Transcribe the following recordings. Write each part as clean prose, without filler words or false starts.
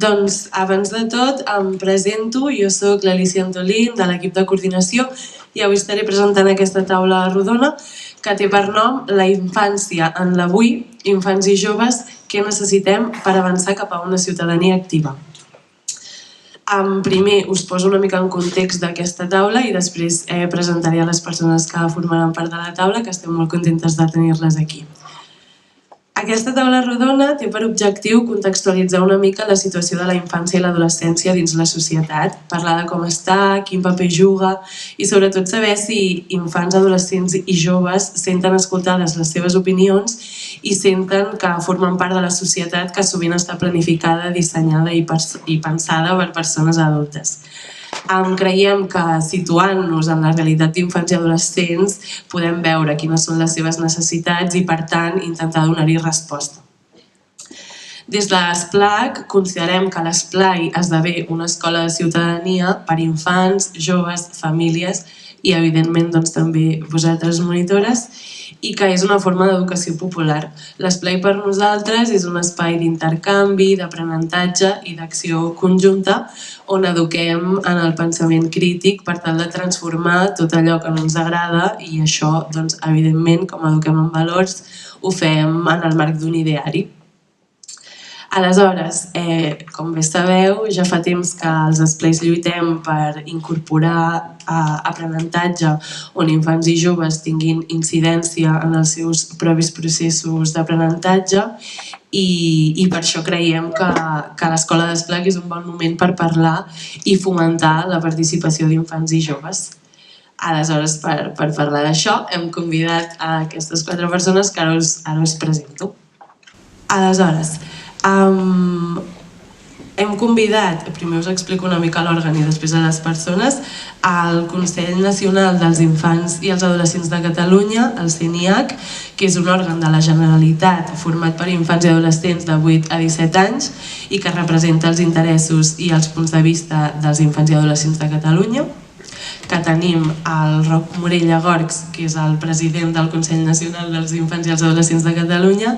Doncs abans de tot em presento, jo soc l'Alicia Antolín de l'equip de coordinació i avui estaré presentant aquesta taula rodona que té per nom La infància en l'avui, infants i joves, què necessitem per avançar cap a una ciutadania activa. Primer us poso una mica en context d'aquesta taula i després presentaré a les persones que formaran part de la taula, que estem molt contentes de tenir-les aquí. Aquesta taula rodona té per objectiu contextualitzar una mica la situació de la infància i l'adolescència dins la societat, parlar de com està, quin paper juga i sobretot saber si infants, adolescents i joves senten escoltades les seves opinions i senten que formen part de la societat que sovint està planificada, dissenyada i pensada per persones adultes. Creiem que situant-nos en la realitat d'infants i adolescents podem veure quines són les seves necessitats i, per tant, intentar donar-hi resposta. Des de l'ESPLAC considerem que l'Esplai esdevé una escola de ciutadania per a infants, joves, famílies i, evidentment, també vosaltres monitores, i que és una forma d'educació popular. L'Esplai per nosaltres és un espai d'intercanvi, d'aprenentatge i d'acció conjunta on eduquem en el pensament crític per tal de transformar tot allò que no ens agrada i això, evidentment, com eduquem en valors, ho fem en el marc d'un ideari. Aleshores, com bé sabeu, ja fa temps que els esplais lluitem per incorporar aprenentatge on infants i joves tinguin incidència en els seus propis processos d'aprenentatge i per això creiem que l'escola d'ESPLAC és un bon moment per parlar i fomentar la participació d'infants i joves. Aleshores, per parlar d'això, hem convidat a aquestes 4 persones que ara us presento. Aleshores, hem convidat, primer us explico una mica l'òrgan i després a les persones, al Consell Nacional dels Infants i els Adolescents de Catalunya, el CNIAC, que és un òrgan de la Generalitat format per infants i adolescents de 8 a 17 anys i que representa els interessos i els punts de vista dels infants i adolescents de Catalunya, que tenim el Roc Morella Gorgs, que és el president del Consell Nacional dels Infants i els Adolescents de Catalunya,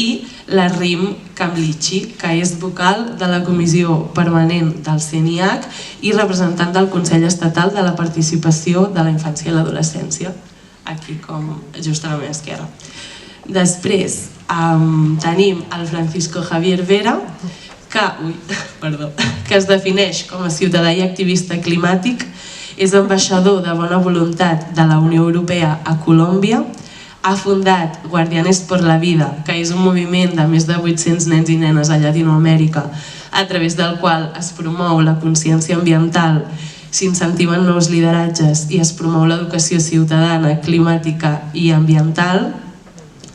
i la Rim Kamlichi, que és vocal de la Comissió Permanent del CNIAC i representant del Consell Estatal de la Participació de la Infància i l'Adolescència, aquí com just a la meva esquerra. Després tenim el Francisco Javier Vera, que es defineix com a ciutadà i activista climàtic, és ambaixador de bona voluntat de la Unió Europea a Colòmbia, ha fundat Guardianes por la Vida, que és un moviment de més de 800 nens i nenes a Llatinoamèrica, a través del qual es promou la consciència ambiental, s'incentiven nous lideratges i es promou l'educació ciutadana, climàtica i ambiental.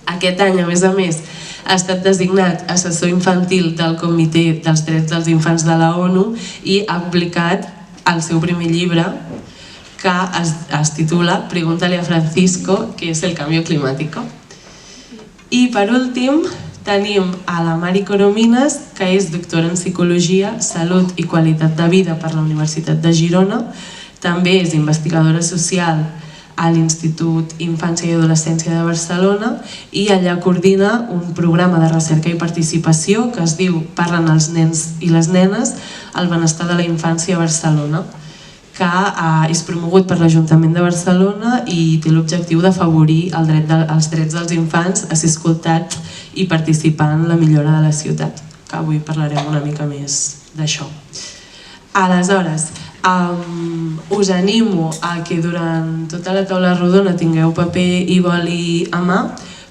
Aquest any, a més, ha estat designat assessor infantil del Comitè dels Drets dels Infants de la ONU i ha publicat el seu primer llibre, que es titula Pregúntale a Francisco, que és el canvi climàtic. I per últim tenim a la Mari Coromines, que és doctora en Psicologia, Salut i Qualitat de Vida per la Universitat de Girona, també és investigadora social a l'Institut Infància i Adolescència de Barcelona i allà coordina un programa de recerca i participació que es diu Parlen els nens i les nenes, el benestar de la infància a Barcelona, que és promogut per l'Ajuntament de Barcelona i té l'objectiu d'afavorir els drets dels infants a ser escoltats i participar en la millora de la ciutat, que avui parlarem una mica més d'això. Aleshores, us animo a que durant tota la taula rodona tingueu paper i boli a mà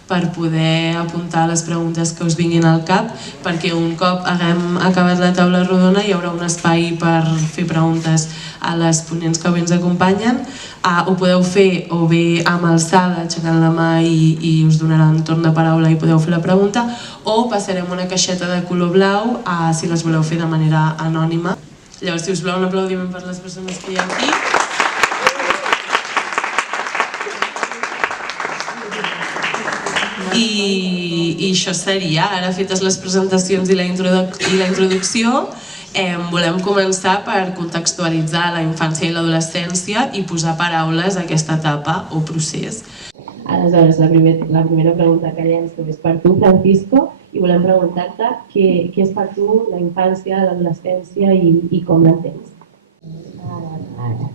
per poder apuntar les preguntes que us vinguin al cap, perquè un cop haguem acabat la taula rodona hi haurà un espai per fer preguntes a les ponents que avui ens acompanyen. Ho podeu fer o bé amb alçada, aixecant la mà i us donaran torn de paraula i podeu fer la pregunta, o passarem una caixeta de color blau si les voleu fer de manera anònima. Llavors, si us plau, un aplaudiment per les persones que hi ha aquí. I això seria, ara fetes les presentacions i la introducció, volem començar per contextualitzar la infància i l'adolescència i posar paraules a aquesta etapa o procés. Aleshores, la primera pregunta que llenço és per tu, Francisco, i volem preguntar-te què és per tu la infància, l'adolescència i com l'entens. Ara.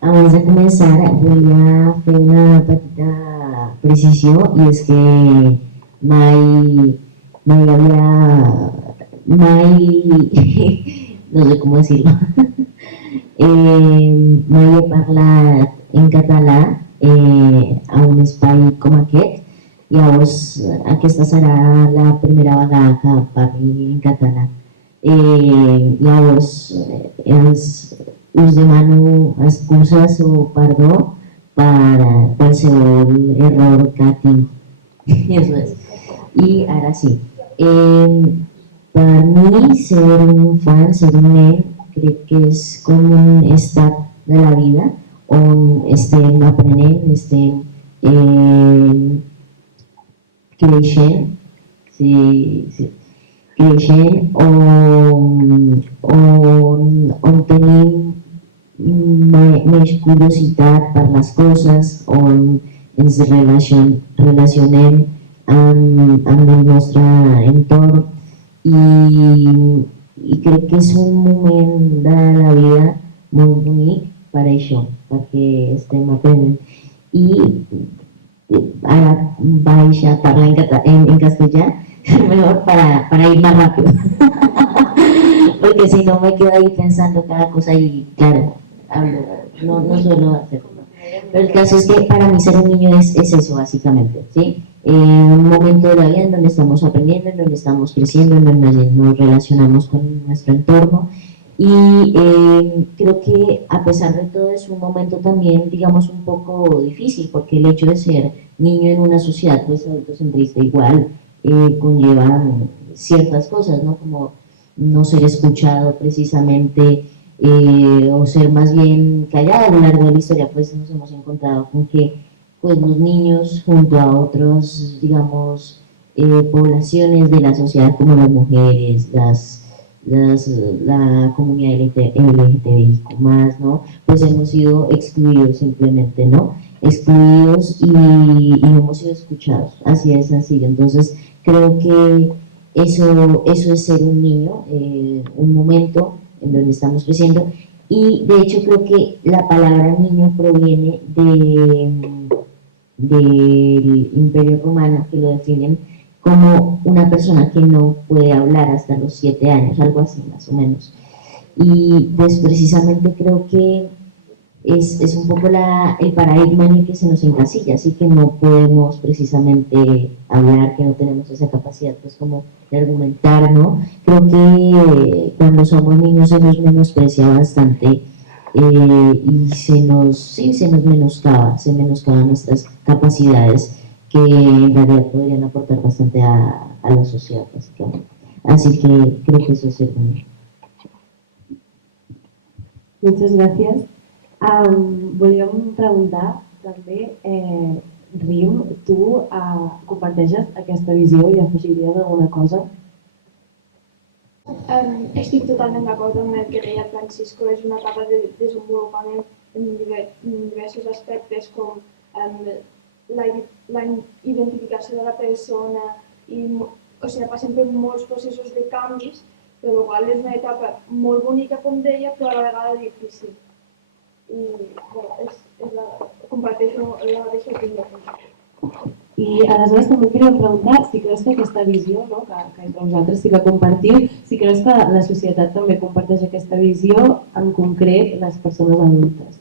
Abans de començar, volia fer una petita precisió i és que mai no sé com dir-ho, mai he parlat en català a un espai com aquest. Llavors, aquesta serà la primera vegada que parli en català. Llavors, us demano excuses o perdó per qualsevol error que tinc. Eso es. Y ahora sí, para mí ser un infant, ser un nen, crec que és com un estat de la vida on estem aprenent, estem creixent, creixent on tenim més curiositat per les coses, on ens relacionem amb el nostre entorn i crec que és un moment de la vida molt bonic per això, perquè estem aprenent. I ara vaig a parlar en castellà, mejor para ir más rápido, porque si no me quedo ahí pensando cada cosa y claro, hablo, no suelo hacerlo. Pero el caso es que para mí ser un niño es eso básicamente, ¿sí? Un momento de la vida en donde estamos aprendiendo, en donde estamos creciendo, en donde nos relacionamos con nuestro entorno y creo que a pesar de todo es un momento también, digamos, un poco difícil porque el hecho de ser niño en una sociedad pues adultocentrista igual conlleva ciertas cosas, ¿no? Como no ser escuchado precisamente o ser más bien callado. A lo largo de la historia pues nos hemos encontrado con que pues los niños junto a otros, digamos, poblaciones de la sociedad como las mujeres, la comunidad LGTBI más, ¿no? Pues hemos sido excluidos simplemente, ¿no? Excluidos y no hemos sido escuchados, así de sencillo. Entonces creo que eso es ser un niño, un momento en donde estamos creciendo y de hecho creo que la palabra niño proviene del Imperio Romano, que lo definen como una persona que no puede hablar hasta los 7 años, algo así más o menos. Y pues precisamente creo que es un poco el paradigma en el que se nos encasilla, así que no podemos precisamente hablar, que no tenemos esa capacidad pues como de argumentar, ¿no? Creo que cuando somos niños se nos menosprecia bastante y se nos menoscaban nuestras capacidades que en realidad podrían aportar bastante a la sociedad, básicamente. Así que creo que eso es el bueno. Muchas gracias. Volíem preguntar també, Rim, tu comparteixes aquesta visió i afegiries alguna cosa? Estic totalment d'acord amb el que deia Francisco, és una etapa de desenvolupament en diversos aspectes com la identificació de la persona i passem per molts processos de canvis, per la qual és una etapa molt bonica, com deia, però a la vegada difícil. I comparteixo la mateixa opinió. I aleshores també volíem preguntar si creus que aquesta visió, no, que entre nosaltres sí que compartim, si creus que la societat també comparteix aquesta visió, en concret les persones adultes.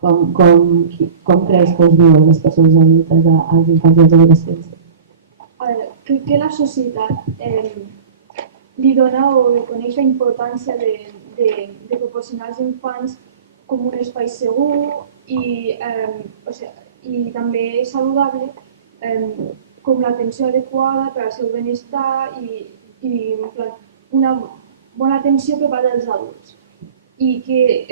Com creus que us diuen les persones adultes als infants i als adolescents? Crec que la societat li dona o reconeix la importància de proporcionar als infants com un espai segur i també saludable, com l'atenció adequada per al seu benestar i una bona atenció per part dels adults. I que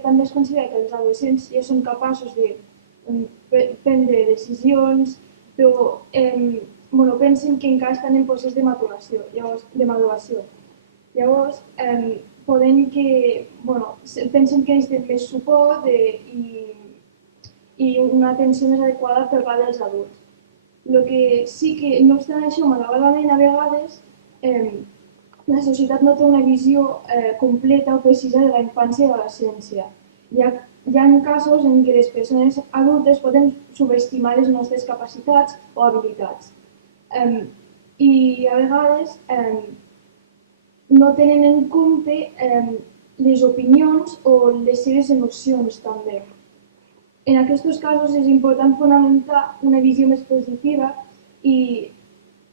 també es considera que els adolescents ja són capaços de prendre decisions, però pensen que encara estan en procés de maduració. Llavors, pensen que necessiten més suport i i una atenció més adequada per part dels adults. El que sí que, no obstant això, malauradament, a vegades la societat no té una visió completa o precisa de la infància i l'adolescència. Hi ha casos en què les persones adultes poden subestimar les nostres capacitats o habilitats. I a vegades no tenen en compte les opinions o les seves emocions també. En aquests casos és important fonamentar una visió més positiva i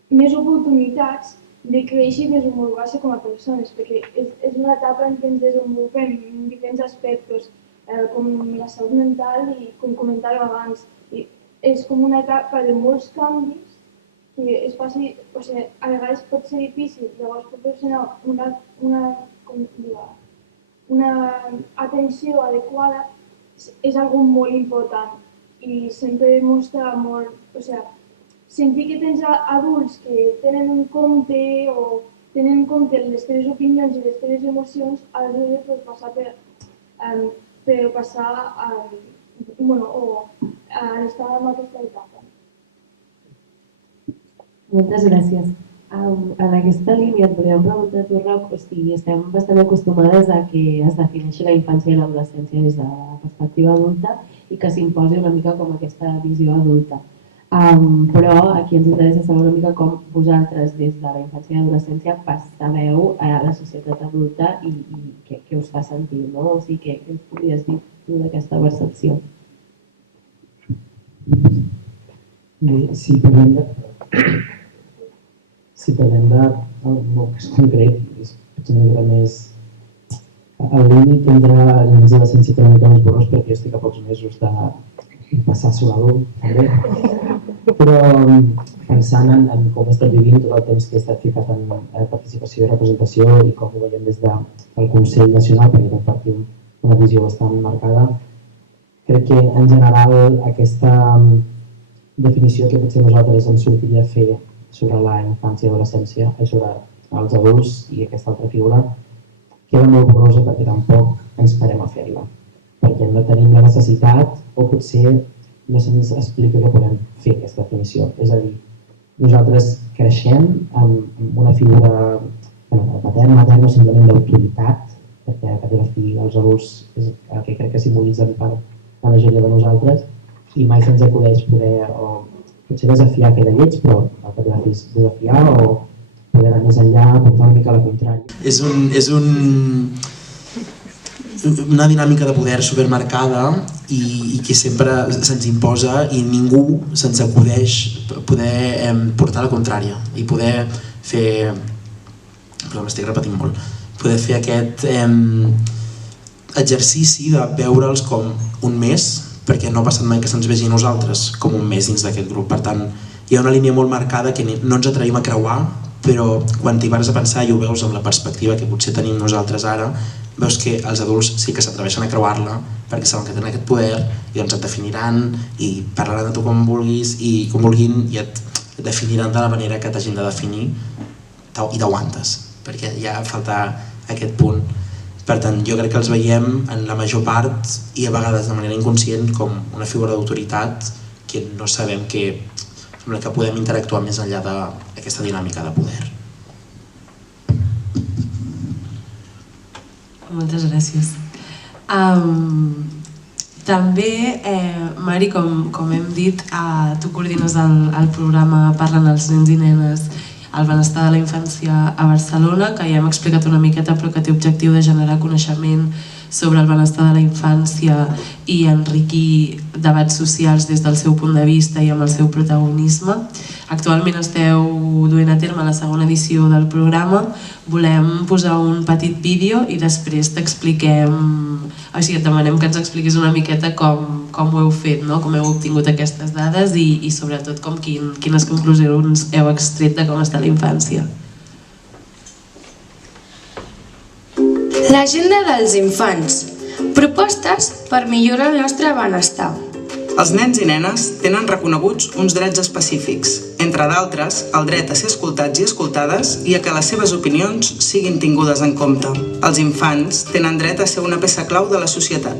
més oportunitats de créixer i desenvolupar-se com a persones, perquè és una etapa en què ens desenvolupem en diferents aspectes, com la salut mental i com comentàvem abans. És com una etapa de molts canvis que és fàcil, o sigui, a vegades pot ser difícil, llavors proporcionar una atenció adequada és algo molt important i sempre demostra molt, o sigui, sentir que tens adults que tenen en compte o tenen en compte les teves opinions i les teves emocions ajuda per passar a estar en aquesta etapa. Moltes gràcies. En aquesta línia et volíem preguntar a tu, Roc, estem bastant acostumades a que es defineixi la infància i l'adolescència des de la perspectiva adulta i que s'imposi una mica com aquesta visió adulta. Però aquí ens interessa saber una mica com vosaltres des de la infància i l'adolescència percebeu la societat adulta i què us fa sentir, no? O sigui, què ens podries dir tu d'aquesta percepció? Bé, si parlem del meu cas concret, és potser una mica més... Al límit entre l'inici de la sensibilitat una mica més borrós perquè jo estic a pocs mesos de passar sobre l'adult, també. Però pensant en com he estat vivint tot el temps que he estat ficat en participació i representació i com ho veiem des del Consell Nacional, perquè compartim una visió bastant marcada, crec que en general aquesta definició que potser nosaltres ens sortiria a fer sobre la infància i l'adolescència i sobre els adults i aquesta altra figura queda molt borrosa perquè tampoc ens parem a fer-la, perquè no tenim la necessitat o potser no se'ns explica que podem fer aquesta definició. És a dir, nosaltres creixem amb una figura materna o simplement d'autoritat, perquè a la fi els adults és el que crec que simbolitzen per la majoria de nosaltres i mai se'ns acudeix poder o potser desafiar aquella lleig, però el que és desafiar o poder anar més enllà, portar una mica a la contrària. És una dinàmica de poder supermercada i que sempre se'ns imposa i ningú se'ns acudeix poder portar la contrària i poder fer, però m'estic repetint molt, poder fer aquest exercici de veure'ls com un més, perquè no ha passat mai que se'ns vegi a nosaltres com un més dins d'aquest grup. Per tant, hi ha una línia molt marcada que no ens atrevim a creuar, però quan t'hi vas a pensar i ho veus amb la perspectiva que potser tenim nosaltres ara, veus que els adults sí que s'atreveixen a creuar-la perquè saben que tenen aquest poder i doncs et definiran i parlaran de tu com vulguis i com vulguin i et definiran de la manera que t'hagin de definir i t'aguantes, perquè ja falta aquest punt. Per tant, jo crec que els veiem en la major part i a vegades de manera inconscient com una figura d'autoritat que no sabem amb la que podem interactuar més enllà d'aquesta dinàmica de poder. Moltes gràcies. També, Mari, com hem dit, tu coordines el programa Parlen els nens i nenes el benestar de la infància a Barcelona, que ja hem explicat una miqueta, però que té objectiu de generar coneixement sobre el benestar de la infància i enriquir debats socials des del seu punt de vista i amb el seu protagonisme. Actualment esteu duent a terme la segona edició del programa. Volem posar un petit vídeo i després et demanem que ens expliquis una miqueta com ho heu fet, com heu obtingut aquestes dades i sobretot quines conclusions heu extret de com està la infància. L'agenda dels infants. Propostes per millorar el nostre benestar. Els nens i nenes tenen reconeguts uns drets específics, entre d'altres el dret a ser escoltats i escoltades i a que les seves opinions siguin tingudes en compte. Els infants tenen dret a ser una peça clau de la societat.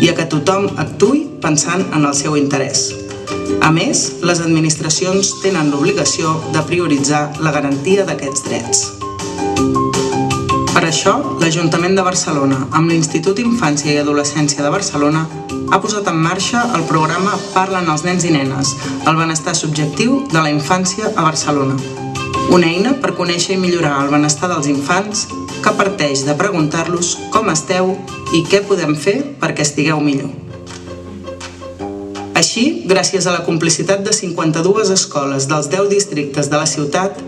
i a que tothom actuï pensant en el seu interès. A més, les administracions tenen l'obligació de prioritzar la garantia d'aquests drets. Per això, l'Ajuntament de Barcelona, amb l'Institut d'Infància i Adolescència de Barcelona, ha posat en marxa el programa Parlen els nens i nenes, el benestar subjectiu de la infància a Barcelona. Una eina per conèixer i millorar el benestar dels infants que parteix de preguntar-los com esteu i què podem fer perquè estigueu millor. Així, gràcies a la complicitat de 52 escoles dels 10 districtes de la ciutat,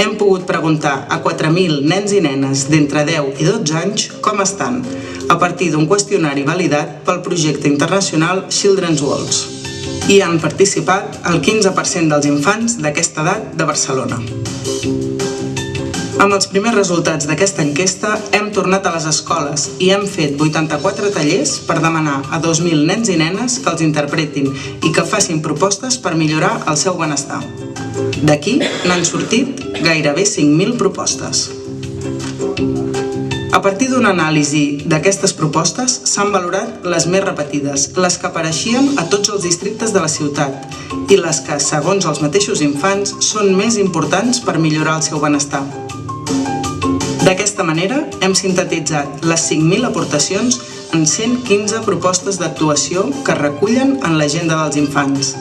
hem pogut preguntar a 4.000 nens i nenes d'entre 10 i 12 anys com estan, a partir d'un qüestionari validat pel projecte internacional Children's Walls. Hi han participat el 15% dels infants d'aquesta edat de Barcelona. Amb els primers resultats d'aquesta enquesta hem tornat a les escoles i hem fet 84 tallers per demanar a 2.000 nens i nenes que els interpretin i que facin propostes per millorar el seu benestar. D'aquí n'han sortit gairebé 5.000 propostes. A partir d'una anàlisi d'aquestes propostes s'han valorat les més repetides, les que apareixien a tots els districtes de la ciutat i les que, segons els mateixos infants, són més importants per millorar el seu benestar. D'aquesta manera, hem sintetitzat les 5.000 aportacions en 115 propostes d'actuació que es recullen en l'agenda dels infants.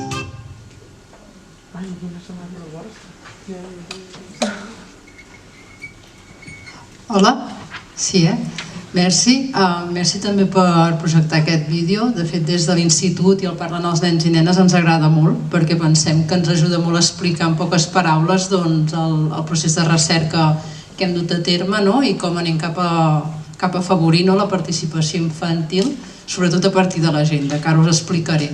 Hola, sí, Merci. Merci també per projectar aquest vídeo. De fet, des de l'Institut i el Parlen els nens i nenes ens agrada molt perquè pensem que ens ajuda molt a explicar en poques paraules el procés de recerca que hem dut a terme i com anem cap a afavorir la participació infantil, sobretot a partir de l'agenda, que ara us explicaré.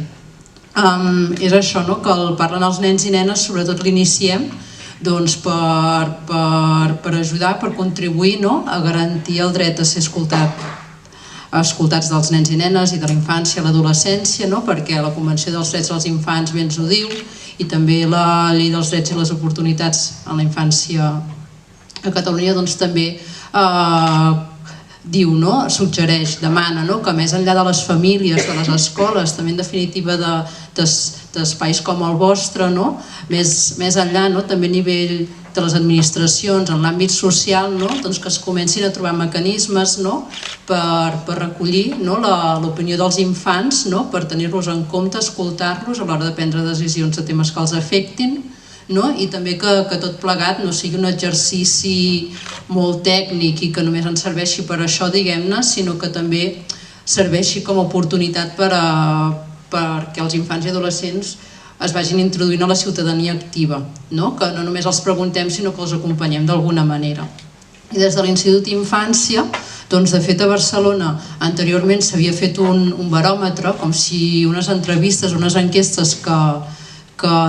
És això, que el Parlen els nens i nenes sobretot l'iniciem per ajudar, per contribuir a garantir el dret a ser escoltats dels nens i nenes i de la infància i l'adolescència, perquè la Convenció dels Drets dels Infants bé ens ho diu, i també la Llei dels Drets i les Oportunitats en la Infància a Catalunya també diu, suggereix, demana que més enllà de les famílies, de les escoles, també en definitiva d'espais com el vostre, més enllà també a nivell de les administracions, en l'àmbit social, que es comencin a trobar mecanismes per recollir l'opinió dels infants, per tenir-los en compte, escoltar-los a l'hora de prendre decisions de temes que els afectin, i també que tot plegat no sigui un exercici molt tècnic i que només ens serveixi per això, diguem-ne, sinó que també serveixi com a oportunitat perquè els infants i adolescents es vagin introduint a la ciutadania activa, que no només els preguntem sinó que els acompanyem d'alguna manera. I des de l'Institut d'Infància, de fet a Barcelona anteriorment s'havia fet un baròmetre, com si unes entrevistes, unes enquestes que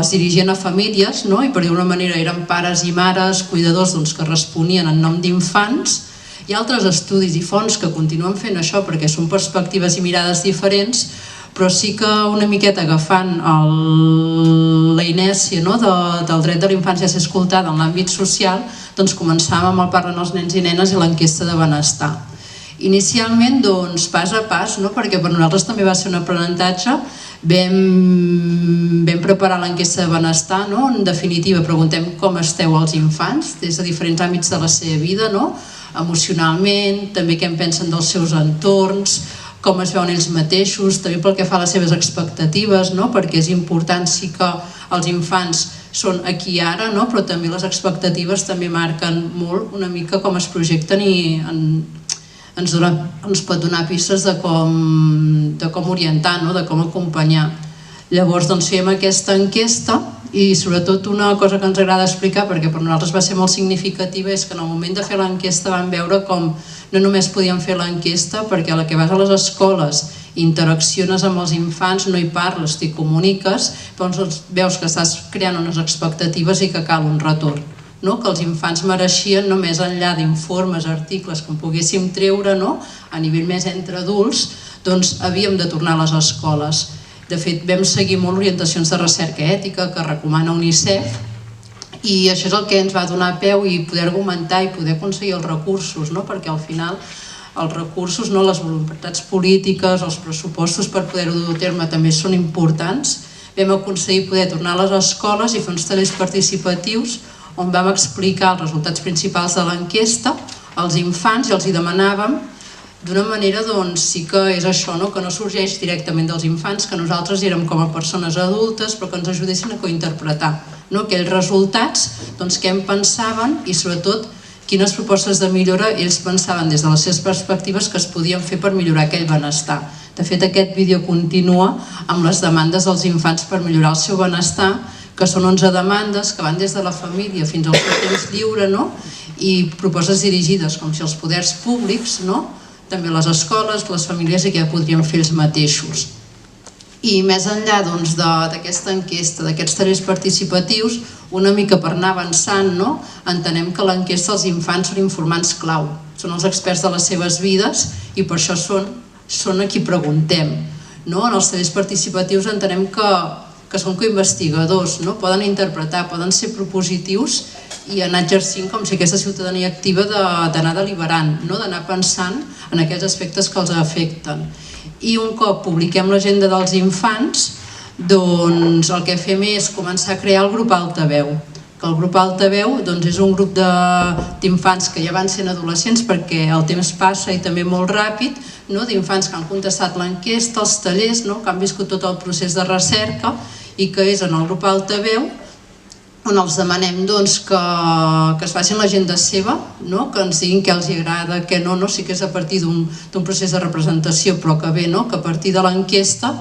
es dirigien a famílies, i per dir d'una manera eren pares i mares, cuidadors que responien en nom d'infants. Hi ha altres estudis i fonts que continuen fent això perquè són perspectives i mirades diferents, però sí que una miqueta agafant la inèrcia del dret de la infància a ser escoltada en l'àmbit social, començàvem amb el Parlen els nens i nenes i l'enquesta de benestar. Inicialment, pas a pas, perquè per nosaltres també va ser un aprenentatge, vam preparar l'enquesta de benestar, en definitiva preguntem com esteu els infants des de diferents àmbits de la seva vida, emocionalment, també què en pensen dels seus entorns, com es veuen ells mateixos, també pel que fa a les seves expectatives, perquè és important, sí que els infants són aquí i ara, però també les expectatives també marquen molt una mica com es projecten i ens pot donar pistes de com orientar, de com acompanyar. Llavors fèiem aquesta enquesta i sobretot una cosa que ens agrada explicar, perquè per nosaltres va ser molt significativa, és que en el moment de fer l'enquesta vam veure com no només podíem fer l'enquesta perquè a la que vas a les escoles interacciones amb els infants, no hi parles, t'hi comuniques, però veus que estàs creant unes expectatives i que cal un retorn, que els infants mereixien, no més enllà d'informes, articles que en poguéssim treure a nivell més entre adults, havíem de tornar a les escoles. De fet, vam seguir molt orientacions de recerca ètica que recomana UNICEF i això és el que ens va donar peu i poder argumentar i poder aconseguir els recursos, perquè al final els recursos, les voluntats polítiques, els pressupostos per poder-ho dur a terme també són importants. Vam aconseguir poder tornar a les escoles i fer uns tallers participatius on vam explicar els resultats principals de l'enquesta als infants i els hi demanàvem d'una manera, doncs sí que és això, que no sorgeix directament dels infants, que nosaltres érem com a persones adultes però que ens ajudessin a cointerpretar aquells resultats, què en pensaven i sobretot quines propostes de millora ells pensaven des de les seves perspectives que es podien fer per millorar aquell benestar. De fet, aquest vídeo continua amb les demandes dels infants per millorar el seu benestar, que són 11 demandes que van des de la família fins al seu temps lliure, i propostes dirigides com si els poders públics, també les escoles, les famílies i què podrien fer ells mateixos. I més enllà d'aquesta enquesta, d'aquests tallers participatius, una mica per anar avançant, entenem que l'enquesta als infants són informants clau, són els experts de les seves vides i per això són a qui preguntem. En els tallers participatius entenem que són coinvestigadors, poden interpretar, poden ser propositius i anar exercint com si aquesta ciutadania activa d'anar deliberant, d'anar pensant en aquells aspectes que els afecten. I un cop publiquem l'agenda dels infants, doncs el que fem és començar a crear el grup Altaveu. El grup Altaveu és un grup d'infants que ja van sent adolescents perquè el temps passa i també molt ràpid, d'infants que han contestat l'enquesta, els tallers, que han viscut tot el procés de recerca i que és en el grup Altaveu on els demanem que es facin l'agenda seva, que ens diguin què els agrada, què no, sí que és a partir d'un procés de representació, però que bé, que a partir de l'enquesta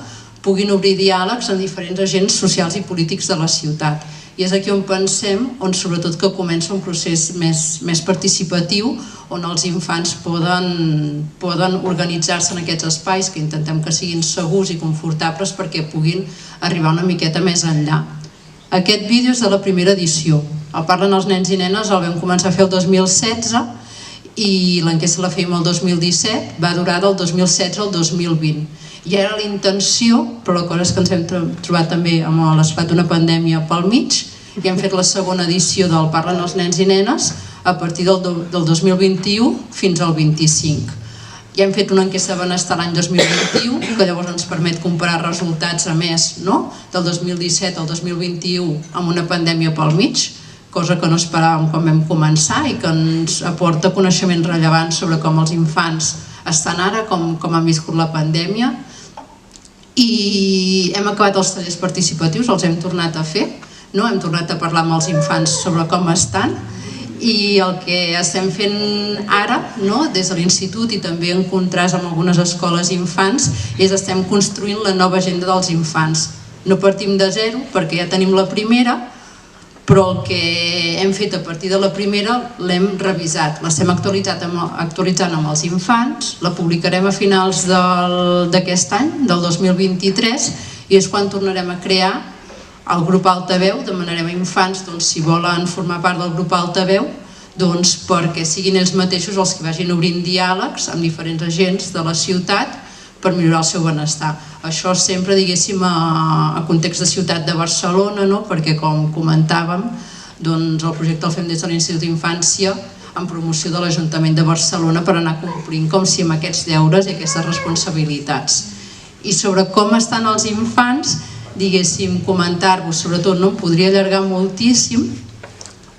puguin obrir diàlegs amb diferents agents socials i polítics de la ciutat. I és aquí on pensem, on sobretot que comença un procés més participatiu, on els infants poden organitzar-se en aquests espais que intentem que siguin segurs i confortables perquè puguin arribar una miqueta més enllà. Aquest vídeo és de la primera edició. El Parlen els nens i nenes el vam començar a fer el 2016 i l'enquesta la fèiem el 2017, va durar del 2016 al 2020. I era la intenció, però la cosa és que ens hem trobat també amb l'esclat d'una pandèmia pel mig i hem fet la segona edició del Parlen els nens i nenes a partir del 2021 fins al 25. Ja hem fet una enquesta de benestar l'any 2021, que llavors ens permet comparar resultats a més del 2017 al 2021 amb una pandèmia pel mig, cosa que no esperàvem quan vam començar i que ens aporta coneixements rellevants sobre com els infants estan ara, com han viscut la pandèmia. I hem acabat els tallers participatius, els hem tornat a fer, hem tornat a parlar amb els infants sobre com estan i el que estem fent ara, des de l'institut i també en contrast amb algunes escoles infants, és estem construint la nova agenda dels infants. No partim de zero perquè ja tenim la primera, però el que hem fet a partir de la primera l'hem revisat, l'estem actualitzant amb els infants, la publicarem a finals d'aquest any, del 2023, i és quan tornarem a crear el grup Altaveu. Demanarem a infants si volen formar part del grup Altaveu perquè siguin ells mateixos els que vagin obrint diàlegs amb diferents agents de la ciutat per millorar el seu benestar. Això sempre, diguéssim, a context de ciutat de Barcelona, perquè, com comentàvem, el projecte el fem des de l'Institut d'Infància en promoció de l'Ajuntament de Barcelona per anar complint, com si amb aquests deures i aquestes responsabilitats. I sobre com estan els infants, diguéssim, comentar-vos, sobretot, no em podria allargar moltíssim.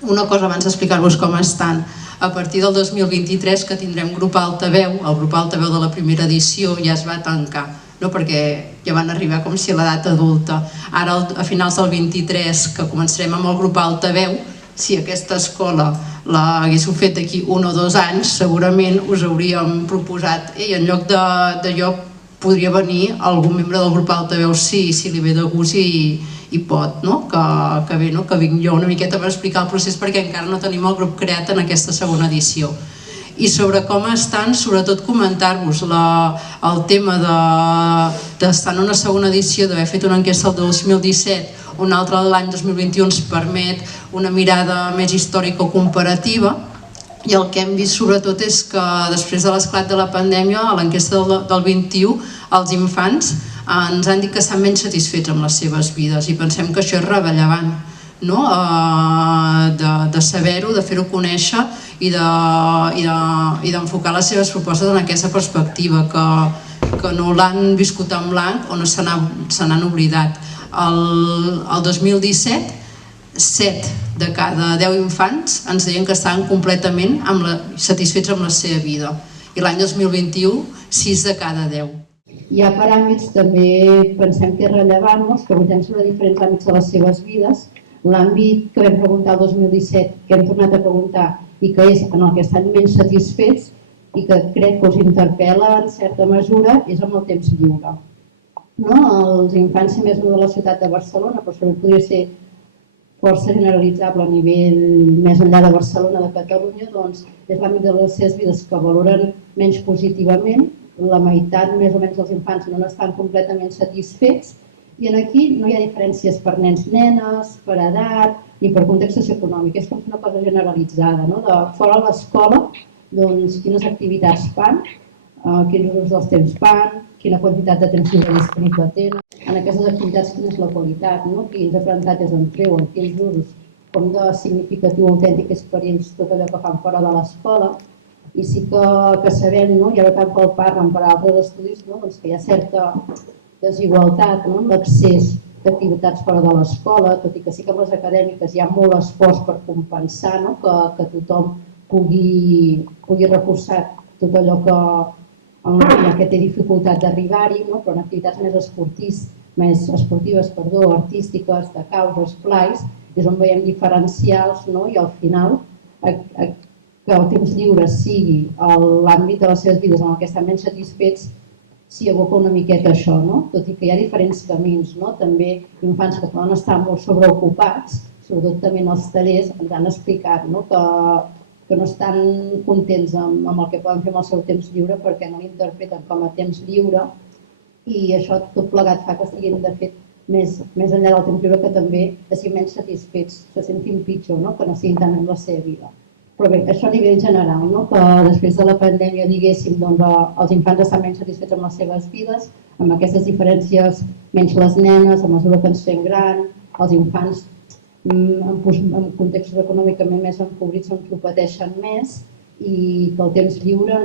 Una cosa abans d'explicar-vos com estan. A partir del 2023 que tindrem grup Altaveu, el grup Altaveu de la primera edició ja es va tancar, perquè ja van arribar com si a l'edat adulta. Ara, a finals del 23, que començarem amb el grup Altaveu, si aquesta escola l'haguéssiu fet d'aquí 1 o 2 anys, segurament us hauríem proposat, en lloc de jo podria venir algun membre del grup Altaveu si li ve de gust i pot, que bé, que vinc jo una miqueta per explicar el procés perquè encara no tenim el grup creat en aquesta segona edició. I sobre com estan, sobretot comentar-vos el tema d'estar en una segona edició, d'haver fet una enquesta el 2017, una altra l'any 2021 ens permet una mirada més històrica o comparativa, i el que hem vist sobretot és que després de l'esclat de la pandèmia, a l'enquesta del 21, els infants ens han dit que estan menys satisfets amb les seves vides i pensem que això és rellevant, no? De saber-ho, de fer-ho conèixer i d'enfocar les seves propostes en aquesta perspectiva, que no l'han viscut en blanc o no se n'han oblidat. El 2017, 7 de cada 10 infants ens deien que estaven completament satisfets amb la seva vida, i l'any 2021, 6 de cada 10. Hi ha paràmets també pensem que és rellevant, que preguntem sobre diferents àmbits de les seves vides. L'àmbit que vam preguntar el 2017, que hem tornat a preguntar i que és en el que estan menys satisfets i que crec que us interpel·la en certa mesura, és amb el temps lliure. Els infants, si més no de la ciutat de Barcelona, però sobretot podria ser força generalitzable a nivell més enllà de Barcelona, de Catalunya, doncs és l'àmbit de les seves vides que valoren menys positivament. La meitat més o menys dels infants no estan completament satisfets, i aquí no hi ha diferències per nens, nenes, per edat ni per context socioeconòmic. És com una cosa generalitzada, de fora de l'escola, doncs quines activitats fan, quins usos dels temps fan, quina quantitat de temps lliure disponible tenen, en aquestes activitats quina és la qualitat, quins aprenentatges en treuen, quins usos, com de significatiu, autèntic és per ells tot allò que fan fora de l'escola. I sí que sabem, i ara tant pel PAR com per altres estudis, que hi ha certa desigualtat en l'accés d'activitats fora de l'escola, tot i que sí que amb les acadèmiques hi ha molt esforç per compensar que tothom pugui reforçar tot allò que té dificultat d'arribar-hi, però en activitats més esportives, artístiques, de causes, plais, és on veiem diferencials i al final que el temps lliure sigui l'àmbit de les seves vides en què estan menys satisfets, s'hi aboca una miqueta això, tot i que hi ha diferents camins. També infants que poden estar molt sobreocupats, sobretot també en els tallers, ens han explicat que no estan contents amb el que poden fer amb el seu temps lliure perquè no l'interpreten com a temps lliure, i això tot plegat fa que estiguin, de fet, més enllà del temps lliure, que també estiguin menys satisfets, se sentin pitjor, que no siguin tant en la seva vida. Però bé, això a nivell general, que després de la pandèmia, diguéssim, els infants estan menys satisfets amb les seves vides, amb aquestes diferències, menys les nenes, a mesura que ens fem gran, els infants en contextos econòmicament més empobrits on ho pateixen més, i que el temps lliure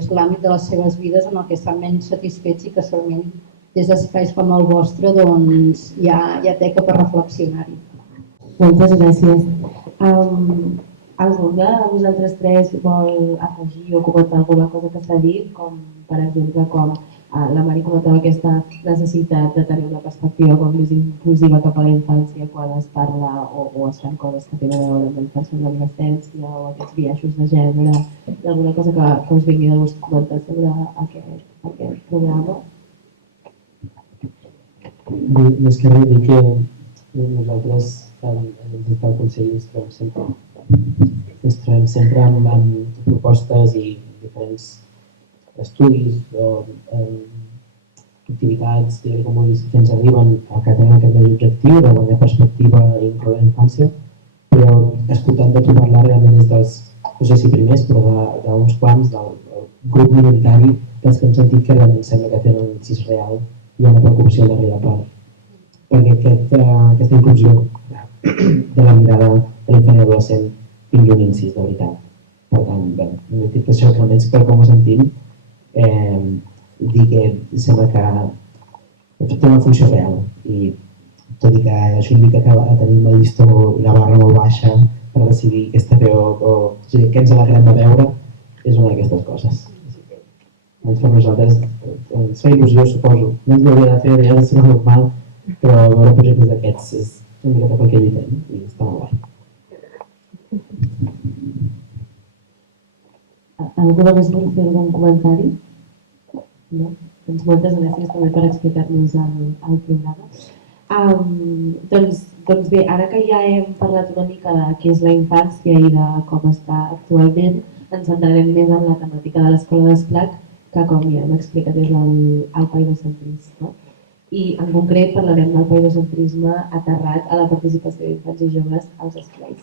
és l'àmbit de les seves vides en el que estan menys satisfets i que segurament des d'espais com el vostre hi ha teca per reflexionar-hi. Moltes gràcies. Algú de vosaltres tres vol afegir o comentar alguna cosa que s'ha dit, com per exemple la Mari comentava aquesta necessitat de tenir una perspectiva més inclusiva cap a la infància quan es parla o es fan coses que tenen a veure amb la infància i l'adolescència o aquests biaixos de gènere, alguna cosa que us vingui de gust comentar sobre aquest programa? Més que res dir que nosaltres al Consell ens trobem sempre amb propostes i diferents estudis o activitats que ens arriben a que tenen aquest objectiu de guanyar perspectiva i incloure la infància, però escoltant de tu parlar realment és dels, no sé si primers, però d'uns quants, del grup minoritari dels que hem sentit que realment sembla que tenen un incís real i una preocupació darrere perquè aquesta inclusió de la mirada de l'infant i adolescent tingui un incís de veritat. Per tant, no he dit això que almenys per com ho sentim, dir que sembla que té una funció real i tot i que això indica que tenim el llistó i la barra molt baixa per decidir aquesta veu o què ens alegrem de veure, és una d'aquestes coses. Per nosaltres ens fa il·lusió, suposo. No ens ho hauria de fer, hauria de ser normal, però veure projectes d'aquests és una miqueta pel que lluitem i està molt guai. Algú només vol fer algun comentari? No? Doncs moltes gràcies també per explicar-nos el programa. Doncs bé, ara que ja hem parlat una mica de què és la infància i de com està actualment, ens centrarem més en la temàtica de l'Escola d'Esplac, que com ja hem explicat és el paidocentrisme. I en concret parlarem del paidocentrisme aterrat a la participació d'infants i joves als esplais.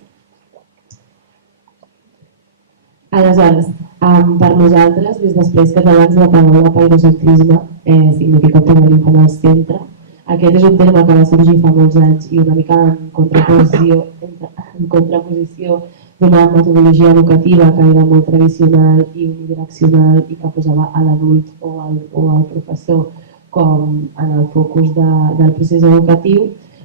Aleshores, per nosaltres, des d'Esplais Catalans, la paraula paidocentrisme significa posar l'infant al centre, Aquest és un terme que va sorgir fa molts anys i una mica en contraposició d'una metodologia educativa que era molt tradicional i unidireccional i que posava a l'adult o al professor com en el focus del procés educatiu,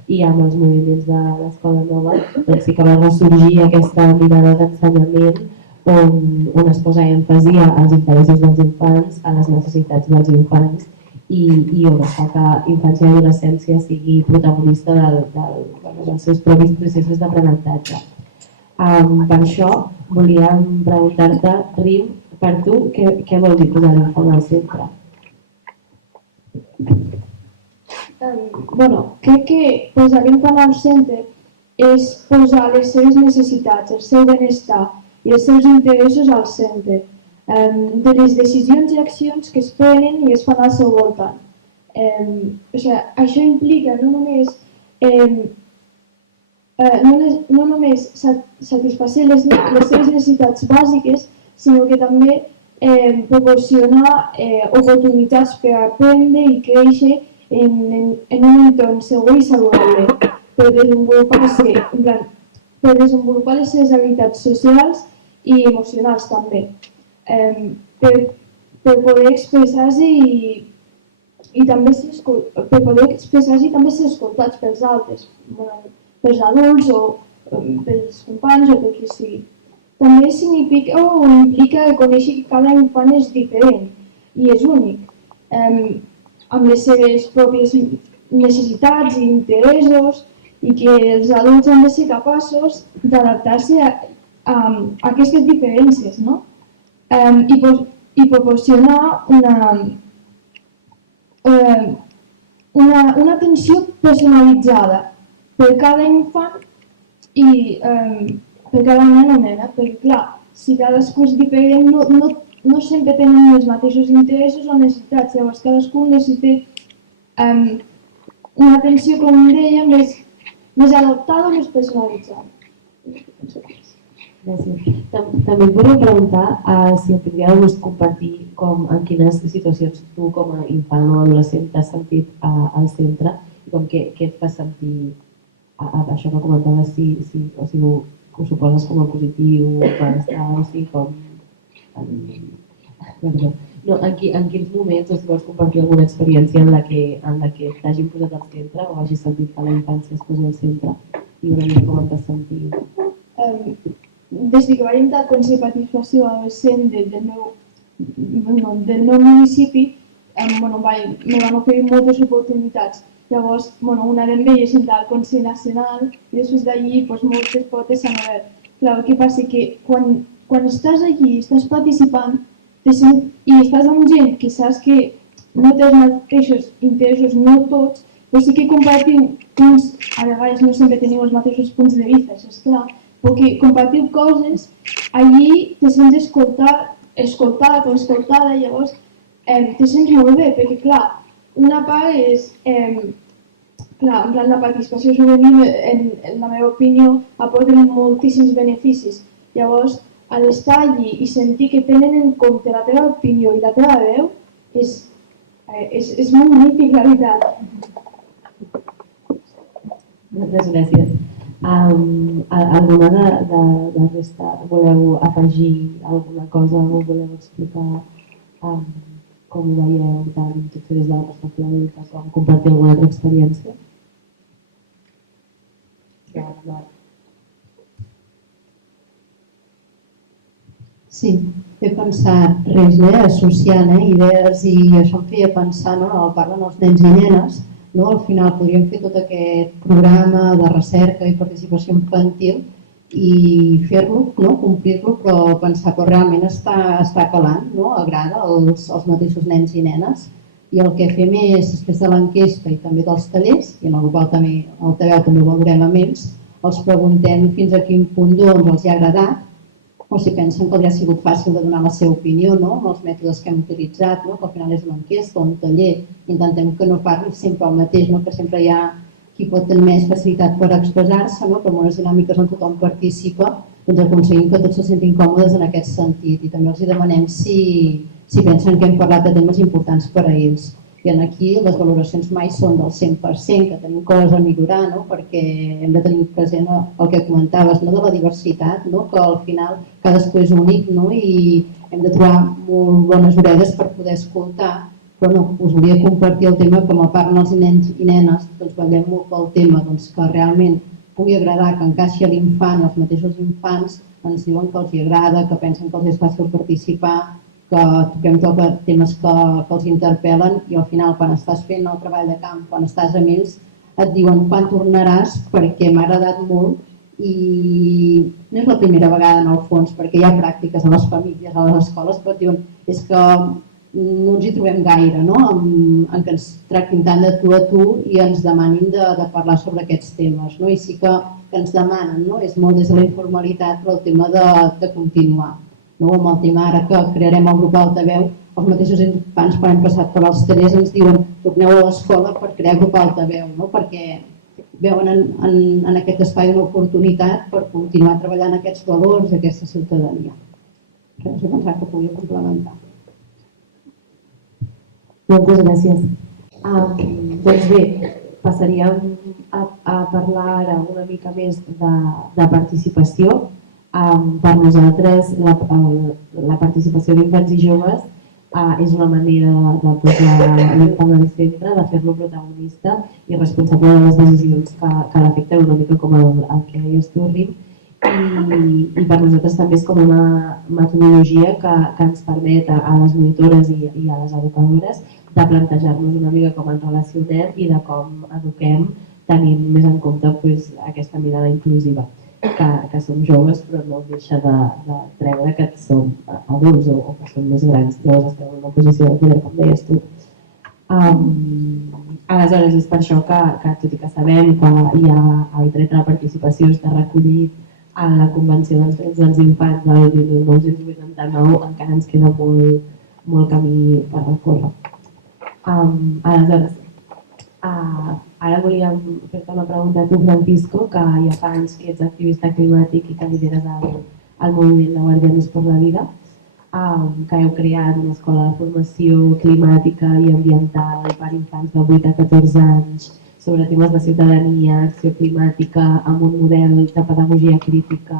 i amb els moviments de l'Escola Nova doncs sí que va ressorgir aquesta mirada d'ensenyament on es posa èmfasi als interessos dels infants, a les necessitats dels infants i on es fa que infància i adolescència sigui protagonista dels seus propis processos d'aprenentatge. Per això volíem preguntar-te, Rim, per tu, què vol dir posar l'infant al centre? Crec que posar l'infant al centre és posar les seves necessitats, el seu benestar i els seus interessos al centre de les decisions i accions que es prenen i es fan al seu voltant. Això implica no només satisfacer les seves necessitats bàsiques, sinó que també proporcionar oportunitats per aprendre i créixer en un entorn segur i saludable, per desenvolupar les seves habilitats socials i emocionals també, per poder expressar-se i també ser escoltats pels altres, pels adults o pels companys o per qui sigui. També significa o implica reconèixer que cada infant és diferent i és únic, amb les seves pròpies necessitats i interessos, i que els adults han de ser capaços d'adaptar-se a aquestes diferències, no? I proporcionar una atenció personalitzada per cada infant i per cada nen o nena, perquè clar, si cadascú és diferent no sempre tenen els mateixos interessos o necessitats, llavors cadascú necessita una atenció, com deia, més adaptada o més personalitzada. Gràcies. També et volia preguntar si et podria gust compartir en quines situacions tu com a infant o adolescent t'has sentit al centre i què et fa sentir això que comentaves, si ho suposes com a positiu o per estar així com... En quins moments, o si vols compartir alguna experiència en la que t'hagin posat al centre o hagis sentit que la infància es posi al centre i una mica com et vas sentir? Des que vaig entrar al Consell de Participació adolescent del meu municipi, me van oferir moltes oportunitats. Llavors, una d'elles és entrar al Consell Nacional i després d'allí moltes portes s'han obert. Clar, el que passa que quan estàs allí, estàs participant i estàs amb gent que saps que no té els mateixos interessos, no tots, però sí que compartiu punts, a vegades no sempre teniu els mateixos punts de vista, això és clar, perquè compartiu coses, allí te sents escoltat o escoltada, llavors te sents molt bé, perquè clar, una part és, la participació juvenil, en la meva opinió, aporta moltíssims beneficis. Llavors, a l'estar allí i sentir que tenen en compte la teva opinió i la teva veu és magnífic, la veritat. Moltes gràcies. Alguna de la resta voleu afegir alguna cosa o voleu explicar com ho veieu tant des de la perspectiva adulta com compartir alguna altra experiència? Sí, he pensat associant idees i això em feia pensar, parlen els nens i nenes, al final podríem fer tot aquest programa de recerca i participació infantil i fer-lo, complir-lo, però pensar que realment està calant, agrada als mateixos nens i nenes. I el que fem és, després de l'enquesta i també dels tallers, i en el qual també el Taveu també ho valorem amb ells, els preguntem fins a quin punt els ha agradat o si pensen que els ha sigut fàcil de donar la seva opinió amb els mètodes que hem utilitzat, que al final és una enquesta o un taller. Intentem que no parli sempre el mateix, que sempre hi ha qui pot tenir més facilitat per expressar-se, que amb unes dinàmiques on tothom participa, doncs aconseguim que tots se sentin còmodes en aquest sentit. I també els demanem si pensen que hem parlat de temes importants per a ells. I aquí les valoracions mai són del 100%, que tenim coses a millorar, no? Perquè hem de tenir present el que comentaves, no? De la diversitat, no? Que al final cadascú és únic, no? I hem de trobar molt bones orelles per poder escoltar, però no, us volia compartir el tema com a part dels nens i nenes, doncs vetllem molt pel tema, doncs que realment pugui agradar, que encaixi a l'infant, els mateixos infants ens diuen que els agrada, que pensen que els és fàcil participar, que toquem temes que els interpel·len i al final quan estàs fent el treball de camp, quan estàs amb ells, et diuen quan tornaràs perquè m'ha agradat molt i no és la primera vegada en el fons perquè hi ha pràctiques a les famílies, a les escoles, però et diuen és que no ens hi trobem gaire, no? En que ens tractin tant de tu a tu i ens demanin de parlar sobre aquests temes, no? I sí que ens demanen, no? És molt des de la informalitat, però el tema de continuar. No? Amb el tema ara que crearem el grup Altaveu, els mateixos infants quan hem passat per els tallers ens diuen torneu a l'escola per crear grup Altaveu, no? Perquè veuen en aquest espai una oportunitat per continuar treballant aquests valors i aquesta ciutadania. Res, he pensat que podia complementar. Moltes gràcies. Doncs bé, passaríem a parlar ara una mica més de participació. Per nosaltres la participació d'infants i joves és una manera de posar l'infant al centre, de fer-lo protagonista i responsable de les decisions que l'afecten una mica com el que deies tu, Rim. I per nosaltres també és com una metodologia que ens permet a les monitores i a les educadores de plantejar-nos una mica com ens relacionem i de com eduquem tenint més en compte aquesta mirada inclusiva. Que som joves però no deixa de treure que som adults o que som més grans, llavors estem en una posició de poder, com deies tu. Aleshores és per això que tot i que sabem que hi ha el dret a la participació està recollit a la Convenció dels Drets dels Infants del 1989, encara ens queda molt camí per recórrer. Aleshores, ara volíem fer-te una pregunta a tu, Francisco, que ja fa anys que ets activista climàtic i que lideres el moviment de Guardianes per la Vida, que heu creat una escola de formació climàtica i ambiental per infants de 8 a 14 anys sobre temes de ciutadania, acció climàtica, amb un model de pedagogia crítica.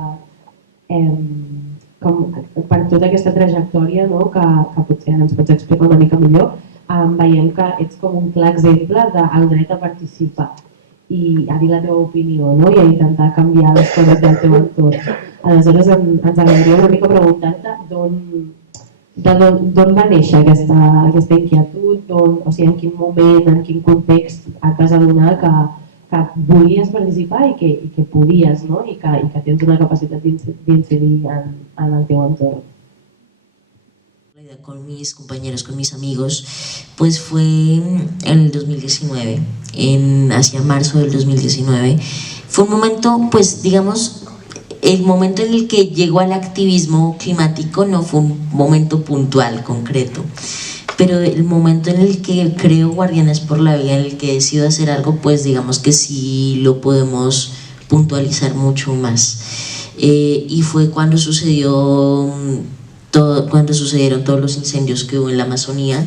Per tota aquesta trajectòria, que potser ens pots explicar una mica millor, veiem que ets com un clar exemple del dret a participar i a dir la teva opinió i a intentar canviar les coses del teu entorn. Aleshores ens agradaria una mica preguntar-te d'on va néixer aquesta inquietud, o sigui, en quin moment, en quin context et vas adonar que volies participar i que podies, i que tens una capacitat d'incidir en el teu entorn. Con mis compañeros, con mis amigos, pues fue en el 2019, hacia marzo del 2019. Fue un momento, pues digamos, el momento en el que llegó al activismo climático no fue un momento puntual, concreto, pero el momento en el que creo Guardianes por la Vida, en el que decido hacer algo, pues digamos que sí lo podemos puntualizar mucho más. Y fue cuando sucedieron todos los incendios que hubo en la Amazonía,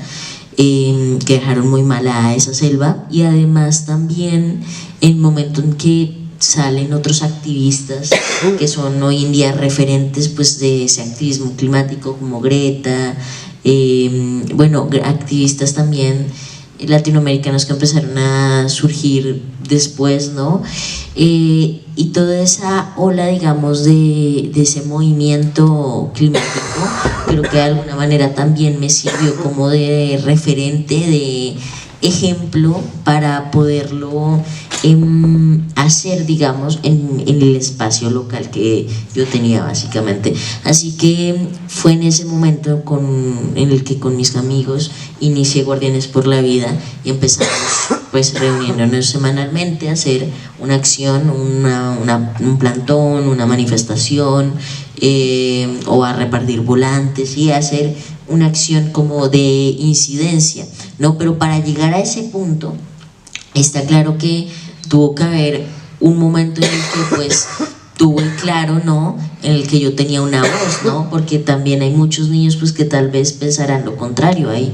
que dejaron muy mala a esa selva, y además también el momento en que salen otros activistas que son hoy en día referentes pues de ese activismo climático como Greta, activistas también latinoamericanos que empezaron a surgir después, y toda esa ola, digamos, de ese movimiento climático, creo que de alguna manera también me sirvió como de referente, de ejemplo para poderlo hacer, digamos, en el espacio local que yo tenía básicamente. Así que fue en ese momento en el que con mis amigos inicié Guardianes por la Vida y empezamos pues reuniéndonos semanalmente a hacer una acción, un plantón, una manifestación, o a repartir volantes y a hacer una acción como de incidencia, pero para llegar a ese punto está claro que tuvo que haber un momento en el que pues tuve claro, en el que yo tenía una voz, porque también hay muchos niños pues que tal vez pensarán lo contrario, hay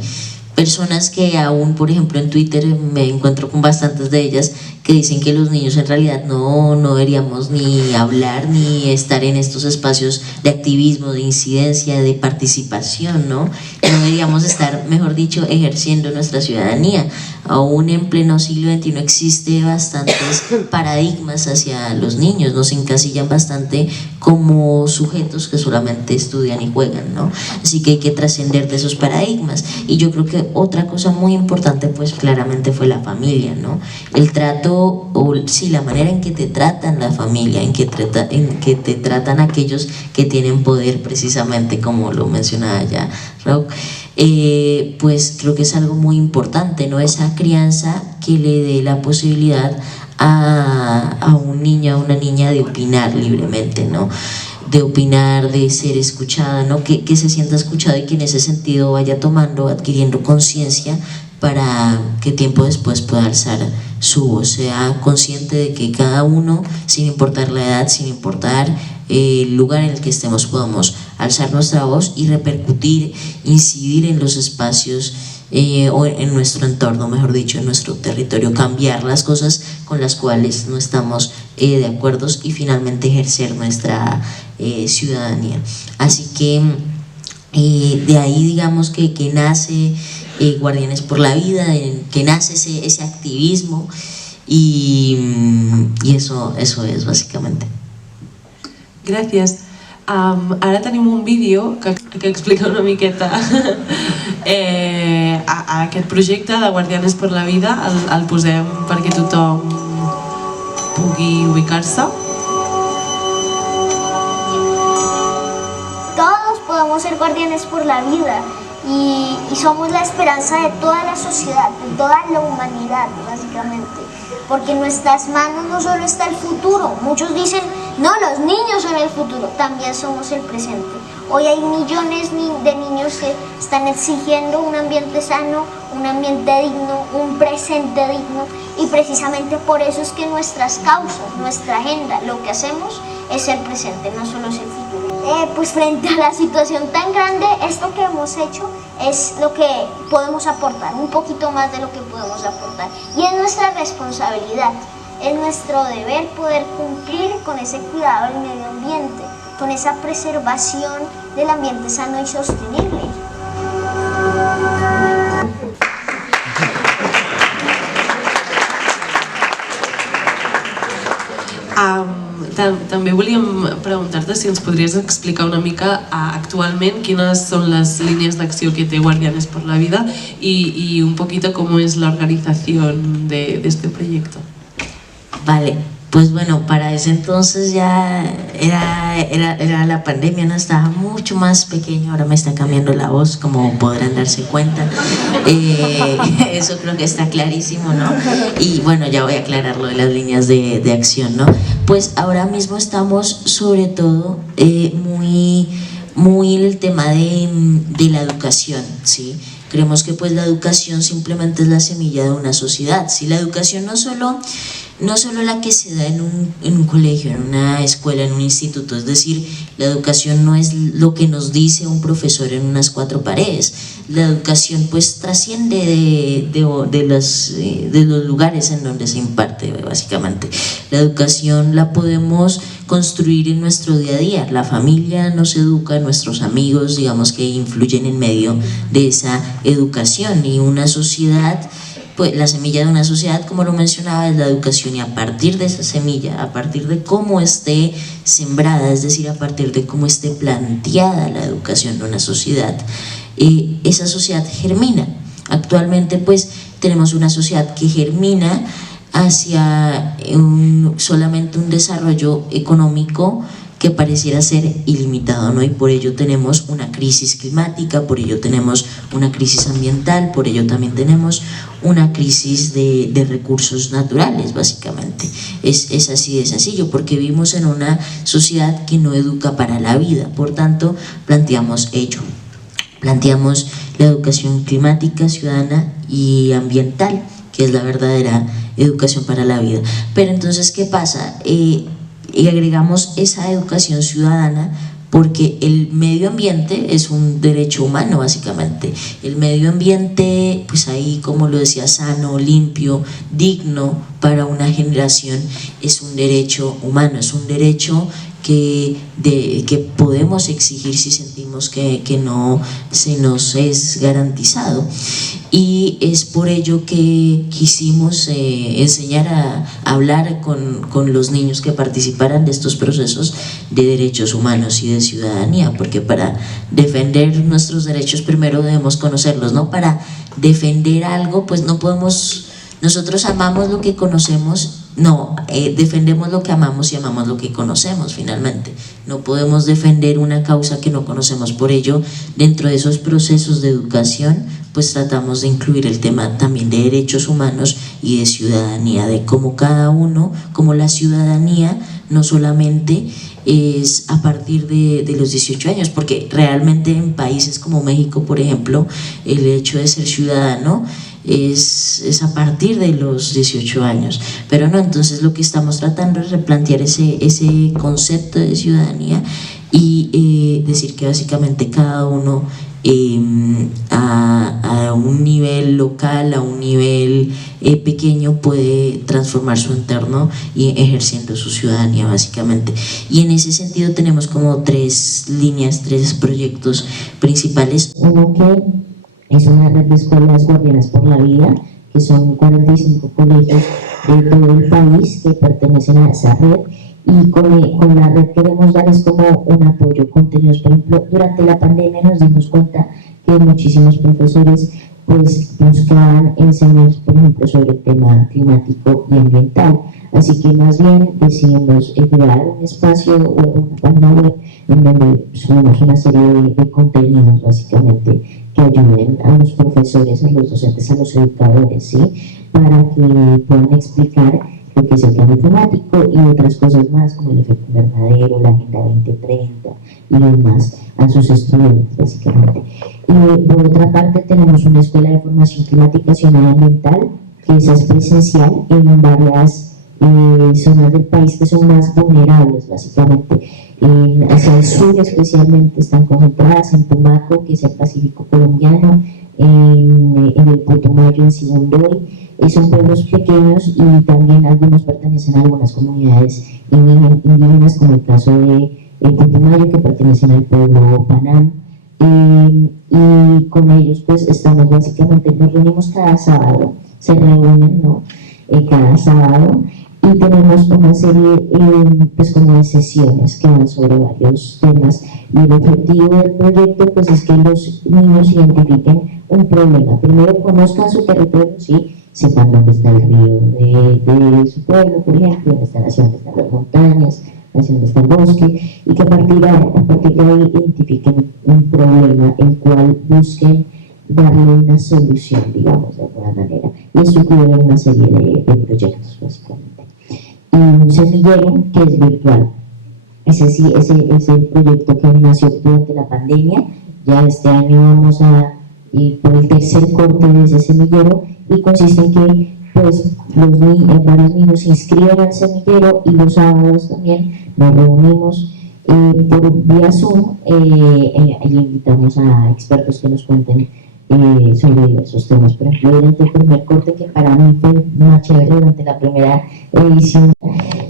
personas que aún, por ejemplo, en Twitter me encuentro con bastantes de ellas que dicen que los niños en realidad no deberíamos ni hablar ni estar en estos espacios de activismo, de incidencia, de participación, ¿no? No deberíamos estar, mejor dicho, ejerciendo nuestra ciudadanía. Aún en pleno siglo XXI existe bastantes paradigmas hacia los niños, nos encasillan bastante como sujetos que solamente estudian y juegan, ¿no? Así que hay que trascender de esos paradigmas. Y yo creo que otra cosa muy importante pues claramente fue la familia, ¿no? El trato, o sí, la manera en que te tratan la familia, en que te tratan aquellos que tienen poder, precisamente como lo mencionaba ya Raúl, pues creo que es algo muy importante, ¿no? Esa crianza que le dé la posibilidad a un niño, a una niña de opinar libremente, ¿no? De opinar, de ser escuchada, ¿no? Que se sienta escuchado y que en ese sentido vaya adquiriendo conciencia para que tiempo después pueda alzar su voz, sea consciente de que cada uno, sin importar la edad, sin importar el lugar en el que estemos, podamos alzar nuestra voz y repercutir, incidir en los espacios o en nuestro entorno, mejor dicho, en nuestro territorio, cambiar las cosas con las cuales no estamos de acuerdo y finalmente ejercer nuestra ciudadanía. Así que de ahí digamos que nace Guardianes por la Vida, que nace ese activismo y eso es básicamente. Gràcies. Ara tenim un vídeo que explica una miqueta a aquest projecte de Guardianes por la Vida. El posem perquè tothom pugui ubicar-se. Todos podemos ser guardianes por la vida y somos la esperanza de toda la sociedad, de toda la humanidad, básicamente. Porque en nuestras manos no solo está el futuro, muchos dicen, no, los niños son el futuro, también somos el presente. Hoy hay millones de niños que están exigiendo un ambiente sano, un ambiente digno, un presente digno, y precisamente por eso es que nuestras causas, nuestra agenda, lo que hacemos es el presente, no solo es el futuro. Pues frente a la situación tan grande, esto que hemos hecho es lo que podemos aportar, un poquito más de lo que podemos aportar. Y es nuestra responsabilidad, es nuestro deber poder cumplir con ese cuidado del medio ambiente, con esa preservación del ambiente sano y sostenible. També volíem preguntar-te si ens podries explicar una mica actualment quines són les línies d'acció que té Guardianes por la Vida y un poquito cómo es la organización de este proyecto. Vale, pues bueno, para ese entonces ya era la pandemia, no estaba mucho más pequeño, ahora me está cambiando la voz, como podrán darse cuenta. Eso creo que está clarísimo, ¿no? Y bueno, ya voy a aclarar lo de las líneas de acción, ¿no? Pues ahora mismo estamos sobre todo muy en el tema de la educación, ¿sí? Creemos que pues la educación simplemente es la semilla de una sociedad, ¿sí? La educación no solo la que se da en un colegio, en una escuela, en un instituto, es decir, la educación no es lo que nos dice un profesor en unas cuatro paredes, la educación pues trasciende de los lugares en donde se imparte básicamente. La educación la podemos construir en nuestro día a día, la familia nos educa, nuestros amigos digamos que influyen en medio de esa educación y una sociedad. Pues la semilla de una sociedad, como lo mencionaba, es la educación y a partir de esa semilla, a partir de cómo esté sembrada, es decir, a partir de cómo esté planteada la educación de una sociedad, esa sociedad germina. Actualmente pues tenemos una sociedad que germina hacia solamente un desarrollo económico que pareciera ser ilimitado, ¿no? Y por ello tenemos una crisis climática, por ello tenemos una crisis ambiental, por ello también tenemos una crisis de recursos naturales, básicamente. Es así de sencillo, porque vivimos en una sociedad que no educa para la vida, por tanto planteamos ello. Planteamos la educación climática, ciudadana y ambiental, que es la verdadera educación para la vida. Pero entonces, ¿qué pasa? Y agregamos esa educación ciudadana porque el medio ambiente es un derecho humano básicamente. El medio ambiente, pues ahí como lo decía, sano, limpio, digno para una generación, es un derecho humano, es un derecho que podemos exigir si sentimos que no se nos es garantizado. Y es por ello que quisimos enseñar a hablar con los niños que participaran de estos procesos de derechos humanos y de ciudadanía, porque para defender nuestros derechos primero debemos conocerlos, ¿no? Para defender algo, pues no podemos, nosotros amamos lo que conocemos, no, defendemos lo que amamos y amamos lo que conocemos finalmente. No podemos defender una causa que no conocemos, por ello dentro de esos procesos de educación pues tratamos de incluir el tema también de derechos humanos y de ciudadanía, de cómo cada uno, como la ciudadanía no solamente es a partir de los 18 años, porque realmente en países como México, por ejemplo, el hecho de ser ciudadano es a partir de los 18 años, pero no, entonces lo que estamos tratando es replantear ese concepto de ciudadanía y decir que básicamente cada uno a un nivel local, a un nivel pequeño puede transformar su entorno y ejerciendo su ciudadanía básicamente. Y en ese sentido tenemos como tres líneas, tres proyectos principales. Uno que es una red de escuelas guardianas por la vida, que son 45 colegios de todo el país que pertenecen a esa red, y con la red queremos dar es como un apoyo contenidos. Por ejemplo, durante la pandemia nos dimos cuenta que muchísimos profesores pues buscaban enseñar, por ejemplo, sobre el tema climático y ambiental, así que más bien decidimos crear un espacio web, una página web en donde subimos una serie de contenidos básicamente que ayuden a los profesores, a los docentes, a los educadores, ¿sí? Para que puedan explicar lo que es el cambio climático y otras cosas más como el efecto invernadero, la Agenda 2030 y demás a sus estudiantes básicamente. Y por otra parte tenemos una escuela de formación climática y ambiental que esa es presencial en varias zonas del país que son más vulnerables básicamente. Hacia el sur especialmente están concentradas en Tumaco, que es el Pacífico colombiano, en el Putumayo, en Sibundoy. Son pueblos pequeños y también algunos pertenecen a algunas comunidades indígenas, como el caso de Putumayo, que pertenecen al pueblo Panam. Y con ellos pues estamos básicamente, nos reunimos cada sábado, se reúnen, ¿no? Cada sábado, y tenemos una serie pues como de sesiones que van sobre varios temas, y el objetivo del proyecto pues es que los niños identifiquen un problema, primero conozcan su territorio, ¿sí? Sepan dónde está el río de su pueblo, por ejemplo, dónde están las montañas, hacia dónde está el bosque, y que a partir de ahí identifiquen un problema, el cual busquen darle una solución, digamos, de alguna manera. Y eso incluye una serie de proyectos, básicamente. Y un semillero que es virtual. Ese es el proyecto que nació durante la pandemia. Ya este año vamos a ir por el tercer corte de ese semillero, y consiste en que pues varios niños se inscriben al semillero, y los sábados también nos reunimos por vía Zoom y invitamos a expertos que nos cuenten sobre diversos temas. Por ejemplo, durante el primer corte, que para mí fue más chévere, durante la primera edición,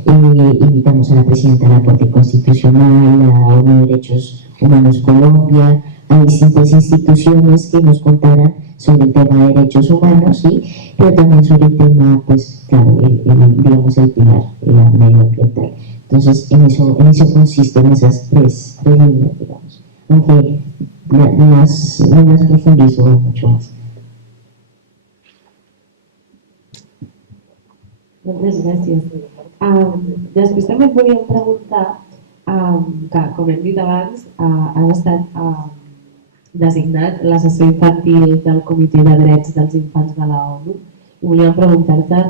invitamos a la presidenta de la Corte Constitucional, a ONU Derechos Humanos Colombia, a distintas instituciones que nos contaran sobre el tema de derechos humanos, ¿sí? Pero también sobre el tema, pues claro, digamos el pilar medioambiental. Entonces, en eso consisten esas tres líneas, digamos, aunque no las profundizo mucho más. Moltes gràcies. Després també et volíem preguntar que, com hem dit abans, han estat designat l'assessor infantil del Comitè de Drets dels Infants de la ONU, i volíem preguntar-te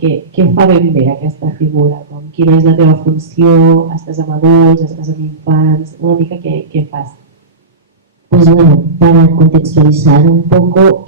què fa ben bé aquesta figura, quina és la teva funció, estàs amb adults, estàs amb infants, una mica què fas? Pues bueno, para contextualizar un poco,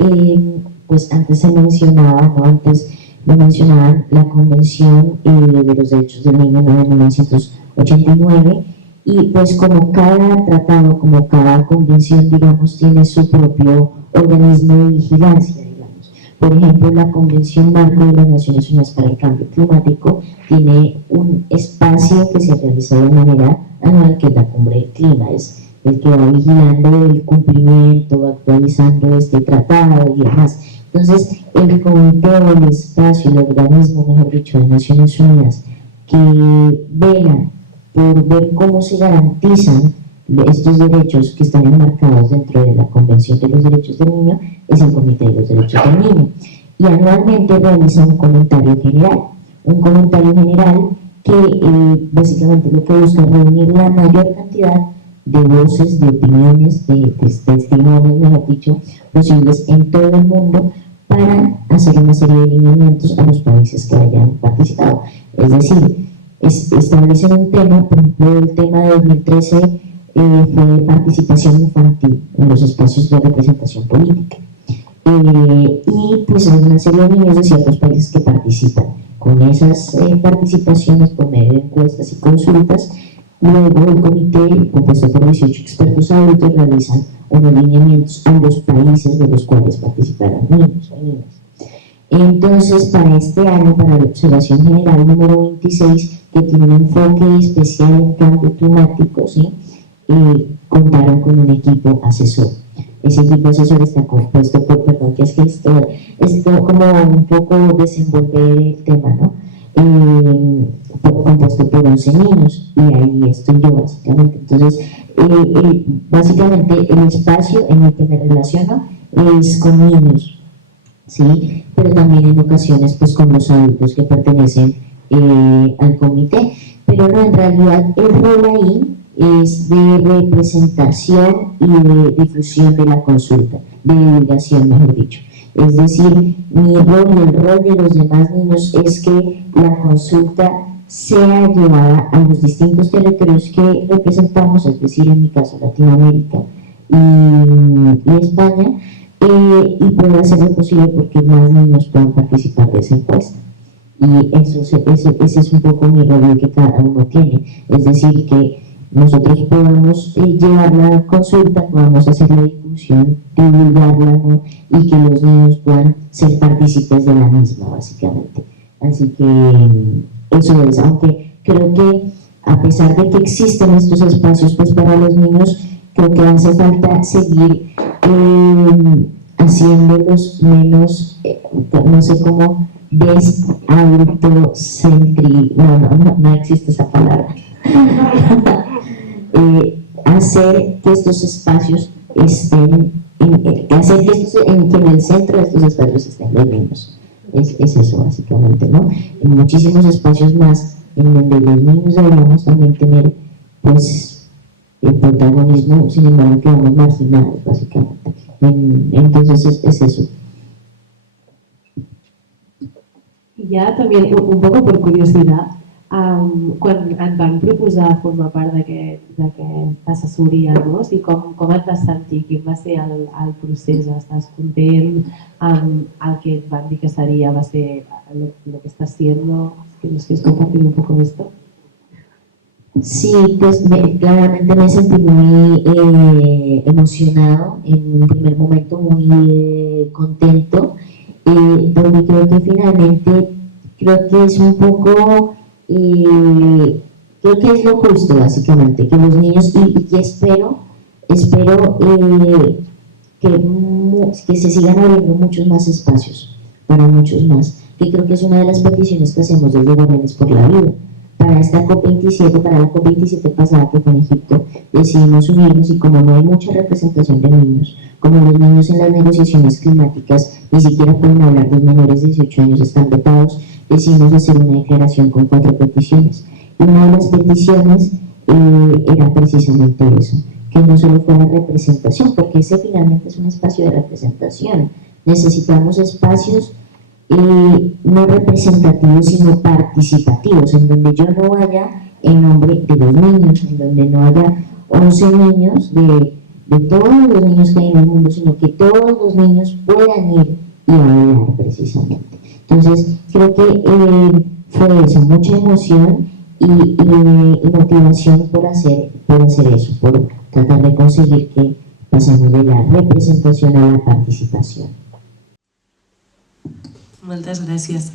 pues antes se mencionaba, ¿no? Antes lo mencionaban la Convención de los Derechos del Niño de 1989, Y pues como cada tratado, como cada convención, digamos, tiene su propio organismo de vigilancia, digamos. Por ejemplo, la Convención Marco de las Naciones Unidas para el Cambio Climático tiene un espacio que se realiza de manera anual, que es la Cumbre del Clima, es el que va vigilando el cumplimiento, va actualizando este tratado y demás. Entonces, el comité o el espacio, el organismo, mejor dicho, de Naciones Unidas, que vela por ver cómo se garantizan estos derechos que están enmarcados dentro de la Convención de los Derechos del Niño, es el Comité de los Derechos del Niño. Y anualmente realiza un comentario general que básicamente lo que busca es reunir la mayor cantidad de voces, de opiniones, de testimonios, mejor dicho, posibles en todo el mundo para hacer una serie de lineamientos a los países que hayan participado. Es decir, establecen un tema, por ejemplo, el tema de 2013 fue participación infantil en los espacios de representación política. Y pues hay una serie de niños de ciertos países que participan. Con esas participaciones por medio de encuestas y consultas, luego el comité, compuesto por 18 expertos adultos, realizan unos lineamientos a los países de los cuales participarán niños o niñas. Entonces, para este año, para la observación general número 26, que tiene un enfoque especial en cambio climático, ¿sí? Contaron con un equipo asesor. Ese equipo asesor está compuesto por, perdón, que es que esto como un poco desenvolver el tema, ¿no? Compuesto por 11 niños, y ahí estoy yo básicamente. Entonces, básicamente el espacio en el que me relaciono es con niños, ¿sí? Pero también en ocasiones pues con los adultos que pertenecen al comité, pero no, en realidad el rol ahí es de representación y de difusión de la consulta, de divulgación, mejor dicho. Es decir, mi rol y el rol de los demás niños es que la consulta sea llevada a los distintos territorios que representamos, es decir, en mi caso Latinoamérica y España, y pueda hacer lo posible porque más niños puedan participar de esa encuesta. Y ese es un poco mi rol que cada uno tiene, es decir, que nosotros podamos llevar la consulta, podamos hacer la difusión, divulgarla, ¿no? Y que los niños puedan ser partícipes de la misma, básicamente. Así que eso es, aunque creo que a pesar de que existen estos espacios pues para los niños, creo que hace falta seguir haciéndolos menos, no sé cómo, no existe esa palabra. Hacer que estos espacios estén, hacer que en el centro de estos espacios estén los niños. Es eso básicamente, ¿no? En muchísimos espacios más en donde los niños deberíamos también tener pues el protagonismo, sin embargo quedamos marginados básicamente. Entonces es eso. Ja també, un poc per curiositat, quan et van proposar formar part d'aquesta assessoria, no? O sigui, com et vas sentir? Quin va ser el procés? Estàs content amb el que et van dir que seria? ¿Va ser lo que estás haciendo? ¿Nos quieres compartir un poco de esto? Sí, pues claramente me sentí muy emocionado, en un primer momento muy contento, porque creo que finalmente, creo que es un poco, creo que es lo justo básicamente, que los niños, y espero que se sigan abriendo muchos más espacios, para muchos más, que creo que es una de las peticiones que hacemos desde Guardianes por la Vida. Para esta COP27, para la COP27 pasada que fue en Egipto, decidimos unirnos y como no hay mucha representación de niños, como los niños en las negociaciones climáticas ni siquiera pueden hablar, los menores de 18 años están vetados, decidimos hacer una declaración con 4 peticiones. Y una de las peticiones era precisamente eso, que no solo fuera representación, porque ese finalmente es un espacio de representación. Necesitamos espacios no representativos sino participativos, en donde yo no vaya en nombre de los niños, en donde no haya 11 niños de todos los niños que hay en el mundo, sino que todos los niños puedan ir y hablar precisamente. Entonces creo que fue eso, mucha emoción y motivación por hacer por hacer eso, por tratar de conseguir que pasemos de la representación a la participación. Moltes gràcies.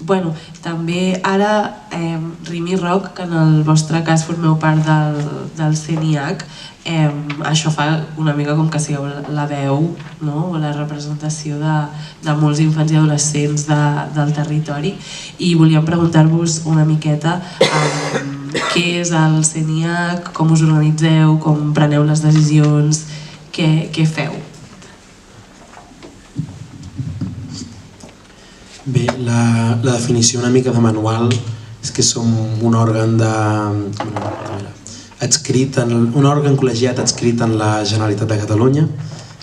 Bueno, també ara Rimi Rock, que en el vostre cas formeu part del CENIAC, això fa una mica com que sigueu la veu, no? La representació de molts infants i adolescents del territori, i volíem preguntar-vos una miqueta què és el CENIAC, com us organitzeu, com preneu les decisions, què feu? Bé, la definició una mica de manual és que som un òrgan un òrgan col·legiat adscrit en la Generalitat de Catalunya,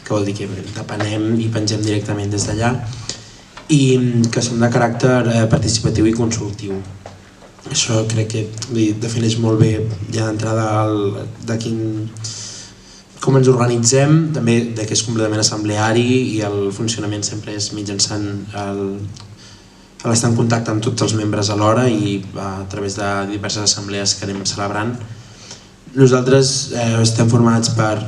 que vol dir que depenem i pengem directament des d'allà, i que som de caràcter participatiu i consultiu. Això crec que defineix molt bé ja d'entrada com ens organitzem, també que és completament assembleari i el funcionament sempre és mitjançant l'estar en contacte amb tots els membres alhora i a través de diverses assemblees que anem celebrant. Nosaltres estem formats per,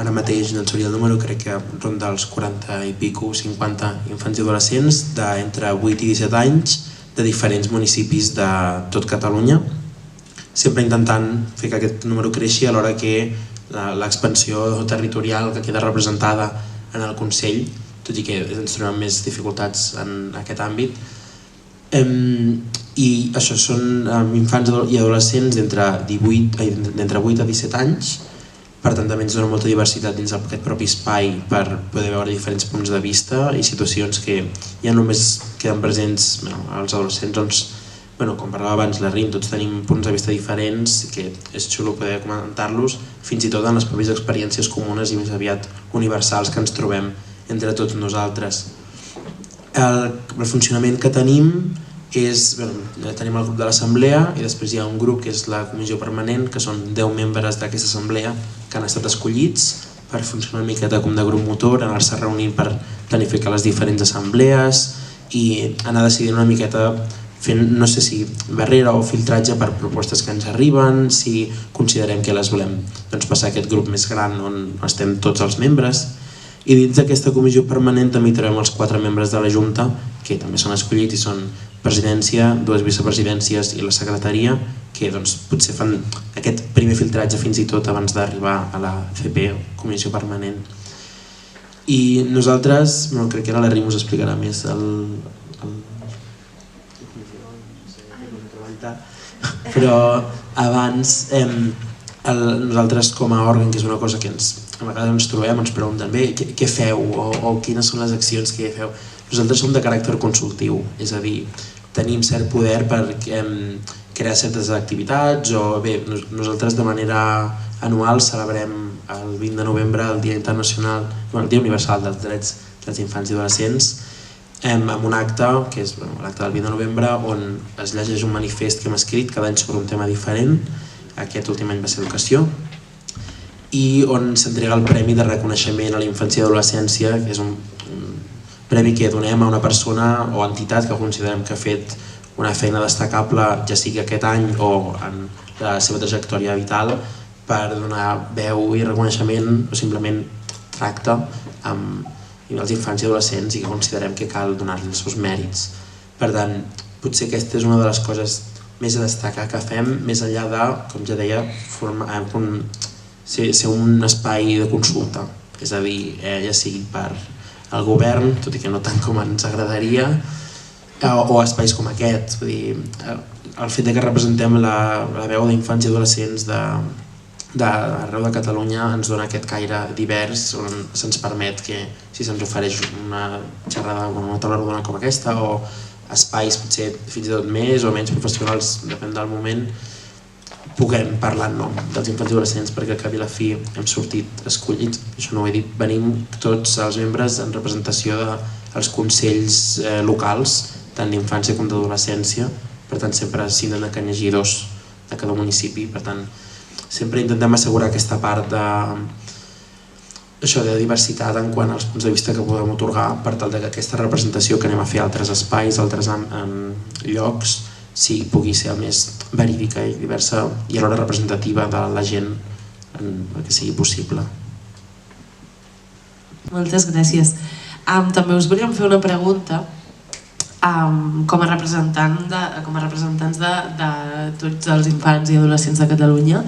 ara mateix no en sabria el número, crec que ronda els 40 i pico, 50 infants i adolescents d'entre 8 i 17 anys de diferents municipis de tot Catalunya, sempre intentant fer que aquest número creixi alhora que l'expansió territorial que queda representada en el Consell, tot i que ens trobem més dificultats en aquest àmbit. I això són infants i adolescents d'entre 8 a 17 anys, per tant també ens dona molta diversitat dins aquest propi espai per poder veure diferents punts de vista i situacions que ja només queden presents als adolescents, doncs, com parlava abans la Rim, tots tenim punts de vista diferents, que és xulo poder comentar-los, fins i tot en les pròpies experiències comunes i més aviat universals que ens trobem entre tots nosaltres. El funcionament que tenim és, tenim el grup de l'assemblea i després hi ha un grup que és la comissió permanent, que són 10 membres d'aquesta assemblea que han estat escollits per funcionar una miqueta com de grup motor, anar-se reunint per planificar les diferents assemblees i anar decidint una miqueta fent, no sé si barrera o filtratge per propostes que ens arriben, si considerem que les volem passar a aquest grup més gran on estem tots els membres. I dins d'aquesta comissió permanent també hi trobem els 4 membres de la Junta, que també són escollits i són presidència, 2 vicepresidències i la secretaria, que potser fan aquest primer filtratge fins i tot abans d'arribar a la CP, comissió permanent. I nosaltres, crec que ara la Rim us explicarà més però abans nosaltres com a òrgan, que és una cosa que a vegades ens trobem, ens pregunten bé, què feu o quines són les accions que feu. Nosaltres som de caràcter consultiu, és a dir, tenim cert poder per crear certes activitats o bé, nosaltres de manera anual celebrem el 20 de novembre el Dia Internacional, el Dia Universal dels Drets dels Infants i Adolescents, amb un acte, que és l'acte del 20 de novembre, on es llegeix un manifest que hem escrit cada any sobre un tema diferent. Aquest últim any va ser educació, i on s'entrega el Premi de Reconeixement a la Infància i Adolescència, que és un premi que donem a una persona o entitat que considerem que ha fet una feina destacable, ja sigui aquest any o en la seva trajectòria vital, per donar veu i reconeixement o simplement tracte amb els infants i adolescents i que considerem que cal donar-los els seus mèrits. Per tant, potser aquesta és una de les coses més a destacar que fem, més enllà de, com ja deia, ser un espai de consulta, és a dir, ja sigui per al govern, tot i que no tant com ens agradaria, o espais com aquest. El fet que representem la veu d'infants i adolescents d'arreu de Catalunya ens dona aquest caire divers on se'ns permet que si se'ns ofereix una xerrada o una taula rodona com aquesta o espais potser fins i tot més o menys professionals, depèn del moment, puguem parlar en nom dels infants i adolescents, perquè al cap i la fi hem sortit escollits, això no ho he dit, venim tots els membres en representació dels consells locals, tant d'infància com d'adolescència, per tant sempre s'hi han de llegir 2 de cada municipi, per tant sempre intentem assegurar aquesta part de diversitat en quant als punts de vista que podem atorgar per tal que aquesta representació que anem a fer a altres espais, altres llocs, pugui ser el més verídica i diversa i alhora representativa de la gent que sigui possible. Moltes gràcies. També us volíem fer una pregunta com a representants de tots els infants i adolescents de Catalunya.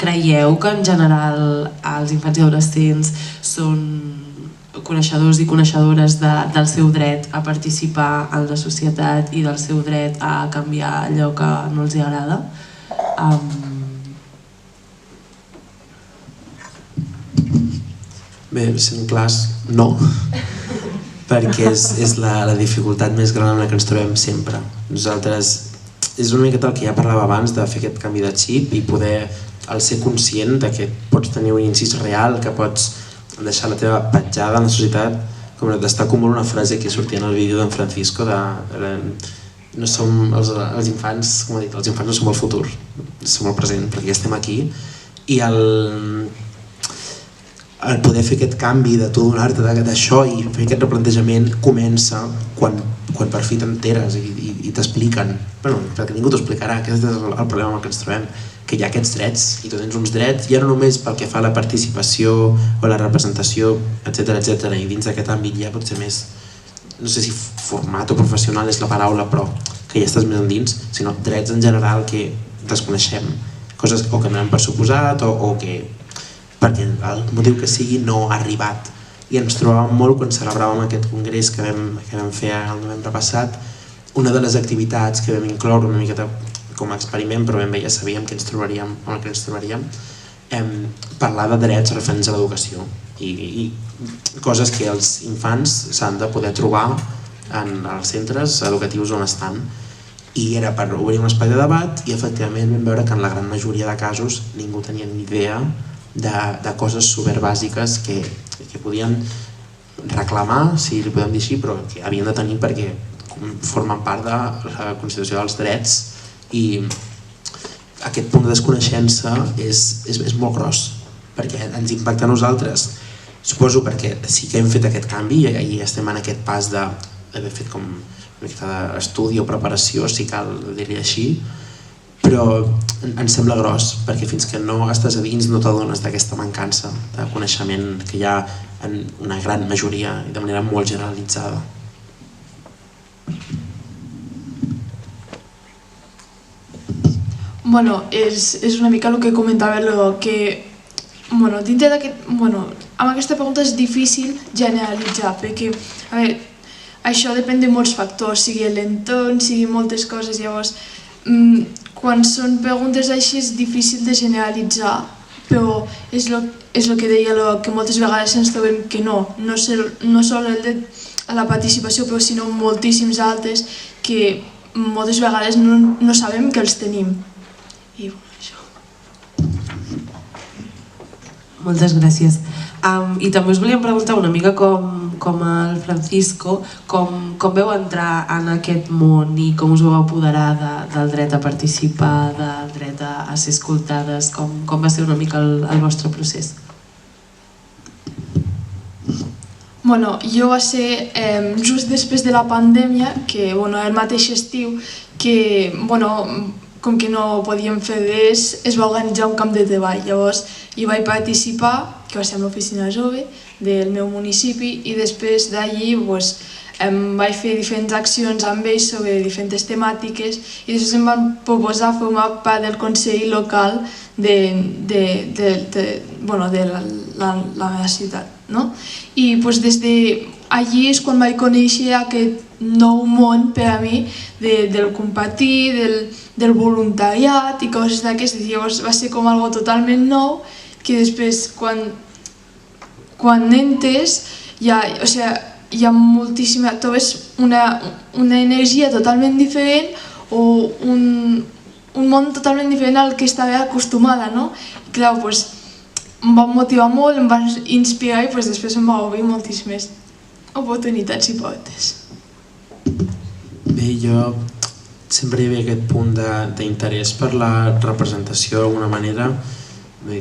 Creieu que en general els infants i adolescents són coneixedors i coneixedores del seu dret a participar en la societat i del seu dret a canviar allò que no els agrada? Bé, sent clars, no, perquè és la dificultat més gran amb la que ens trobem sempre. Nosaltres, és una miqueta el que ja parlava abans, de fer aquest canvi de xip i poder ser conscient que pots tenir un incís real, que pots deixar la teva petjada en la societat, com destaco molt una frase que sortia en el vídeo d'en Francisco no som els infants, com ha dit, els infants no som el futur, som el present, perquè ja estem aquí, i el poder fer aquest canvi de tu donar-te d'això i fer aquest replantejament comença quan per fi t'enteres i t'expliquen, perquè ningú t'ho explicarà, aquest és el problema amb el que ens trobem, que hi ha aquests drets i tu tens uns drets, ja no només pel que fa a la participació o la representació, etc. I dins d'aquest àmbit ja pot ser més, no sé si format o professional és la paraula, però que ja estàs més endins, sinó drets en general que desconeixem, coses o que donem per suposat o que perquè el motiu que sigui no ha arribat. I ens trobàvem molt quan celebràvem aquest congrés que vam fer el novembre passat. Una de les activitats que vam incloure una miqueta com a experiment, però ben bé ja sabíem que ens trobaríem, parlar de drets referents a l'educació i coses que els infants s'han de poder trobar en els centres educatius on estan. I era per obrir un espai de debat i efectivament vam veure que en la gran majoria de casos ningú tenia ni idea de coses superbàsiques que podien reclamar, si li podem dir així, però que havien de tenir perquè formen part de la Constitució dels Drets i aquest punt de desconeixença és molt gros perquè ens impacta a nosaltres. Suposo perquè sí que hem fet aquest canvi i estem en aquest pas d'haver fet com una mica d'estudi o preparació, si cal dir-hi així, però ens sembla gros perquè fins que no estàs a dins no t'adones d'aquesta mancança de coneixement que hi ha en una gran majoria i de manera molt generalitzada. Bueno, és una mica el que comentava, que dintre d'aquest... Amb aquesta pregunta és difícil generalitzar, perquè, a veure, això depèn de molts factors, sigui l'entorn, sigui moltes coses, llavors, quan són preguntes així és difícil de generalitzar, però és el que deia, que moltes vegades ens trobem que no sol el de la participació, però sinó moltíssims altres que moltes vegades no sabem que els tenim. I això. Moltes gràcies. I també us volíem preguntar una mica com el Francisco, com veu entrar en aquest món i com us vau apoderar del dret a participar, del dret a ser escoltades, com va ser una mica el vostre procés? Jo va ser just després de la pandèmia, que el mateix estiu, que com que no podíem fer res, es va organitzar un camp de treball. Llavors hi vaig participar, que va ser amb l'oficina jove del meu municipi, i després d'allí vaig fer diferents accions amb ells sobre diferents temàtiques i després em van proposar formar part del consell local de la meva ciutat. I des d'allí és quan vaig conèixer aquest nou món per a mi del compartir, del voluntariat i coses d'aquestes. Llavors va ser com algo totalment nou que després quan entres hi ha moltíssima... trobes una energia totalment diferent o un món totalment diferent al que estava acostumada, no? I clar, em va motivar molt, em va inspirar i després em va obrir moltíssimes oportunitats i portes. Bé, jo sempre hi havia aquest punt d'interès per la representació d'alguna manera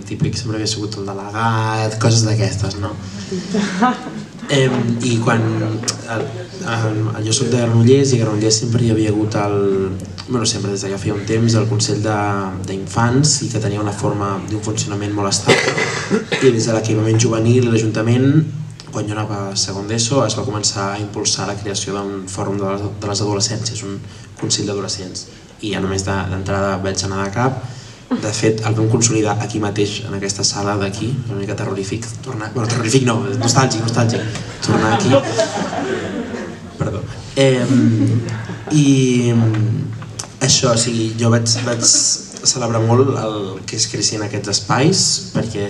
típic sempre havia sigut el delegat, coses d'aquestes, no? I quan jo soc de Granollers i a Granollers sempre hi havia hagut sempre des de ja feia un temps el Consell d'Infants i que tenia una forma d'un funcionament molt estable, i des de l'equipament juvenil i l'Ajuntament, quan jo anava a segon d'ESO, es va començar a impulsar la creació d'un fòrum de les adolescències, un consell d'adolescents, i ja només d'entrada vaig anar de cap. De fet, el vam consolidar aquí mateix, en aquesta sala d'aquí, una mica terrorífic, terrorífic no, nostàlgic, tornar aquí. Perdó. I això, jo vaig celebrar molt que es creessin aquests espais, perquè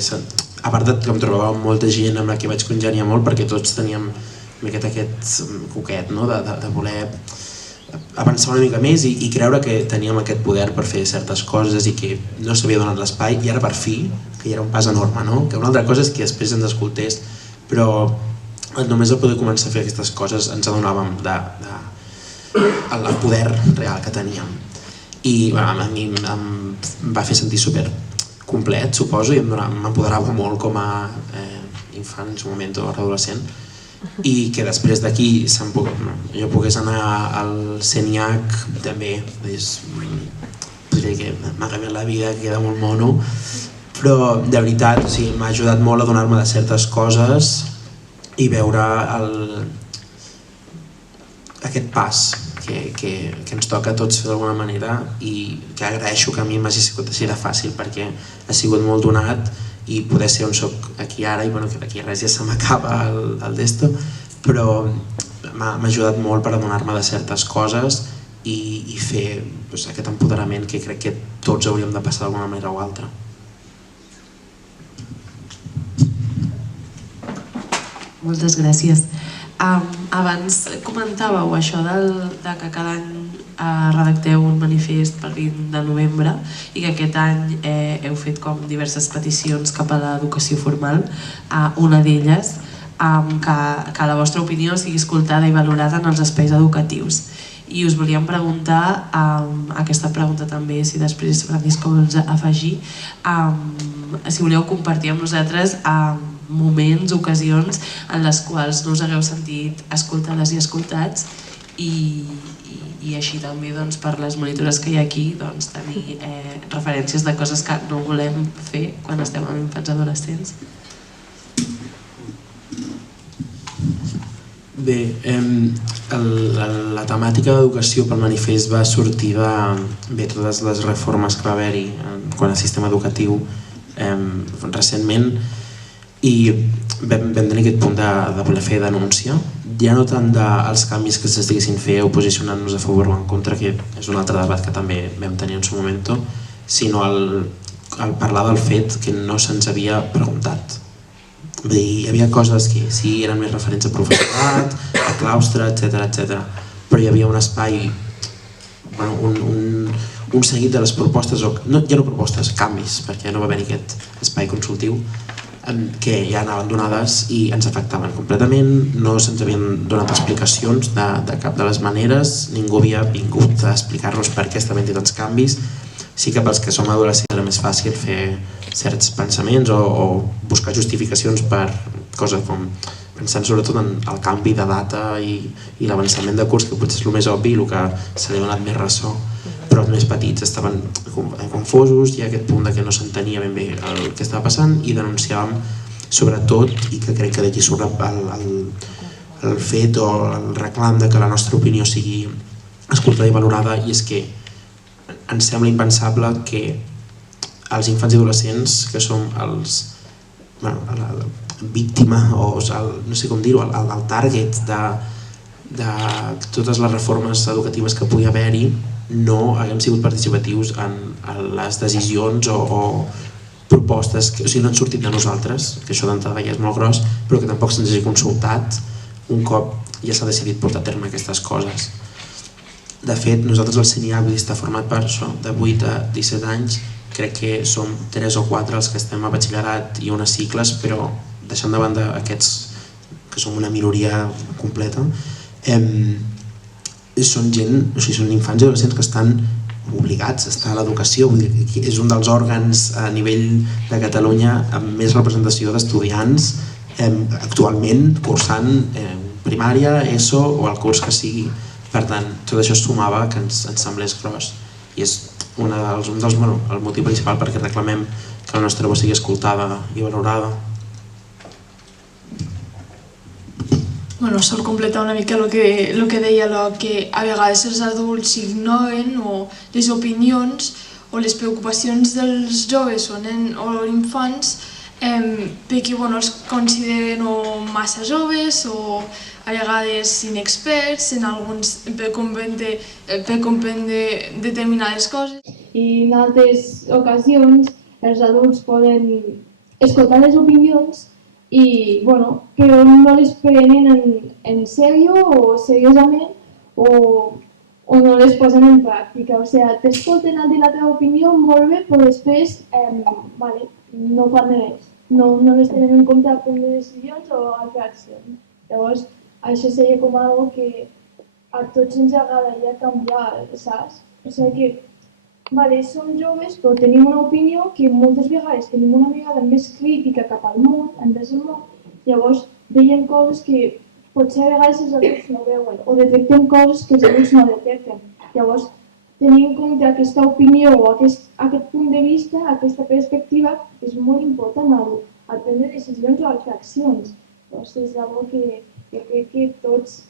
a part que em trobava amb molta gent amb la que vaig congeniar molt, perquè tots teníem una miqueta aquest coquet de voler avançar una mica més i creure que teníem aquest poder per fer certes coses i que no s'havia donat l'espai, i ara per fi, que ja era un pas enorme, no? Que una altra cosa és que després ens escoltés, però només al poder començar a fer aquestes coses ens adonàvem del poder real que teníem. I a mi em va fer sentir super complet, suposo, i m'empoderava molt com a infant en su moment o adolescent, i que després d'aquí jo pogués anar al CENIAC també, podria dir que m'ha canviat la vida, que queda molt mono, però de veritat m'ha ajudat molt a donar-me de certes coses i veure aquest pas que ens toca a tots fer d'alguna manera, i que agraeixo que a mi m'hagi sigut així de fàcil, perquè ha sigut molt donat, i poder ser on soc aquí ara, i que d'aquí res ja se m'acaba el d'esto, però m'ha ajudat molt per adonar-me de certes coses i fer aquest empoderament que crec que tots hauríem de passar d'alguna manera o altra. Moltes gràcies. Abans comentàveu això de que cada any redacteu un manifest pel 20 de novembre i que aquest any heu fet com diverses peticions cap a l'educació formal. Una d'elles, que la vostra opinió sigui escoltada i valorada en els espais educatius. I us volíem preguntar, aquesta pregunta també, si després Francisco vols afegir, si voleu compartir amb nosaltres moments, ocasions en les quals no us hagueu sentit escoltades i escoltats, i així també per les monitores que hi ha aquí tenir referències de coses que no volem fer quan estem amb infants i adolescents. Bé, la temàtica d'educació pel manifest va sortir de totes les reformes que va haver-hi quant al sistema educatiu recentment, i vam tenir aquest punt de voler fer denúncia, ja no tant dels canvis que s'estiguessin fer o posicionant-nos a favor o en contra, que és un altre debat que també vam tenir en su moment, sinó el parlar del fet que no se'ns havia preguntat. Vull dir, hi havia coses que sí eren més referents a professorat, a claustre, etc, però hi havia un espai, un seguit de les propostes, ja no propostes, canvis, perquè no va haver-hi aquest espai consultiu, que ja anaven donades i ens afectaven completament, no se'ns havien donat explicacions de cap de les maneres, ningú havia vingut a explicar-nos per què estaven tants canvis. Sí que pels que som adolescents era més fàcil fer certs pensaments o buscar justificacions per coses com pensant sobretot en el canvi de data i l'avançament de curs, que potser és el més obvi i el que se li ha donat més ressò, però els més petits estaven confosos, hi ha aquest punt que no s'entenia ben bé el que estava passant, i denunciàvem sobretot, i que crec que d'aquí surt el fet o el reclam de que la nostra opinió sigui escoltada i valorada, i és que ens sembla impensable que els infants i adolescents, que som la víctima o no sé com dir-ho, el target de totes les reformes educatives que pugui haver-hi, no haguem sigut participatius en les decisions o propostes que no han sortit de nosaltres, que això d'entrada ja és molt gros, però que tampoc se'ns hagi consultat un cop ja s'ha decidit portar a terme aquestes coses. De fet, nosaltres al CENIAC està format per de 8 a 17 anys, crec que som 3 o 4 els que estem a batxillerat i unes cicles, però deixant de banda aquests que som una minoria completa, són infants i adolescents que estan obligats a estar a l'educació, és un dels òrgans a nivell de Catalunya amb més representació d'estudiants actualment cursant primària, ESO o el curs que sigui. Per tant, tot això sumava que ens semblés gros i és el motiu principal perquè reclamem que la nostra veu sigui escoltada i valorada. Bueno, sol completar una mica el que deia, que a vegades els adults ignoren les opinions o les preocupacions dels joves o infants perquè els consideren massa joves o a vegades inexperts per comprendre determinades coses. I en altres ocasions els adults poden escoltar les opinions però no les prenen en sèrio o seriosament o no les posen en pràctica. O sigui, t'escolten a dir la teva opinió molt bé, però després no fan res. No les tenen en compte a prendre decisions o a fer accions. Llavors, això seria com algo que a tots ens agradaria canviar, saps? O sigui que som joves, però tenim una opinió que moltes vegades tenim una mirada més crítica cap al món, envers el món, llavors veiem coses que potser a vegades els adults no veuen o detectem coses que els adults no detecten. Llavors, tenir en compte aquesta opinió o aquest punt de vista, aquesta perspectiva, és molt important al prendre decisions o al fer accions. Llavors, és una que crec que tots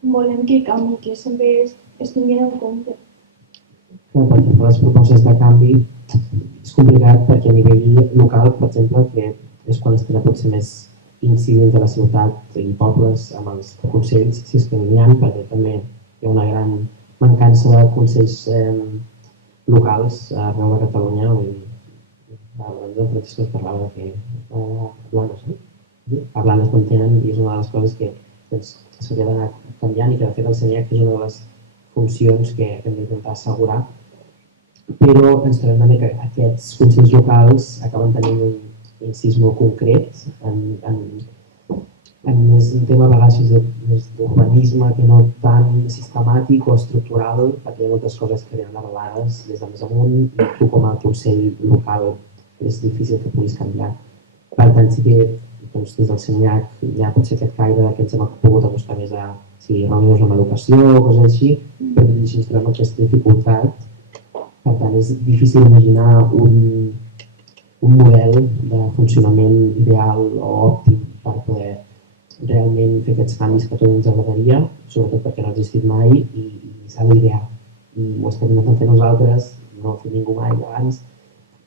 volem que canvi, que sempre es tinguin en compte. Per exemple, les propostes de canvi és complicat perquè a nivell local, per exemple, que és quan es tenen potser més incidents de la ciutat i pobles amb els consells, si és que n'hi ha, perquè també hi ha una gran mancança de consells locals arreu de Catalunya. Abans el Francisco es parlava de que a Blanes no en tenen i és una de les coses que s'hauria d'anar canviant i que de fet el CENIAC és una de les funcions que hem d'intentar assegurar, però ens trobem una mica que aquests consells locals acaben tenint un incís molt concret en més un tema a vegades d'urbanisme que no tan sistemàtic o estructural, perquè hi ha moltes coses que venen arrelades des de més amunt i tu com a consell local és difícil que puguis canviar. Per tant, sí que des del CENIAC hi ha potser aquest caire que ens hem pogut acostar més a reunions amb educació o coses així, però ens trobem aquesta dificultat. Per tant, és difícil imaginar un model de funcionament ideal o òptim per poder realment fer aquests canvis que a tots ens agradaria, sobretot perquè no ha existit mai i s'ha d'idear. I ho estem intentant fer nosaltres, no ho ha fet ningú mai abans,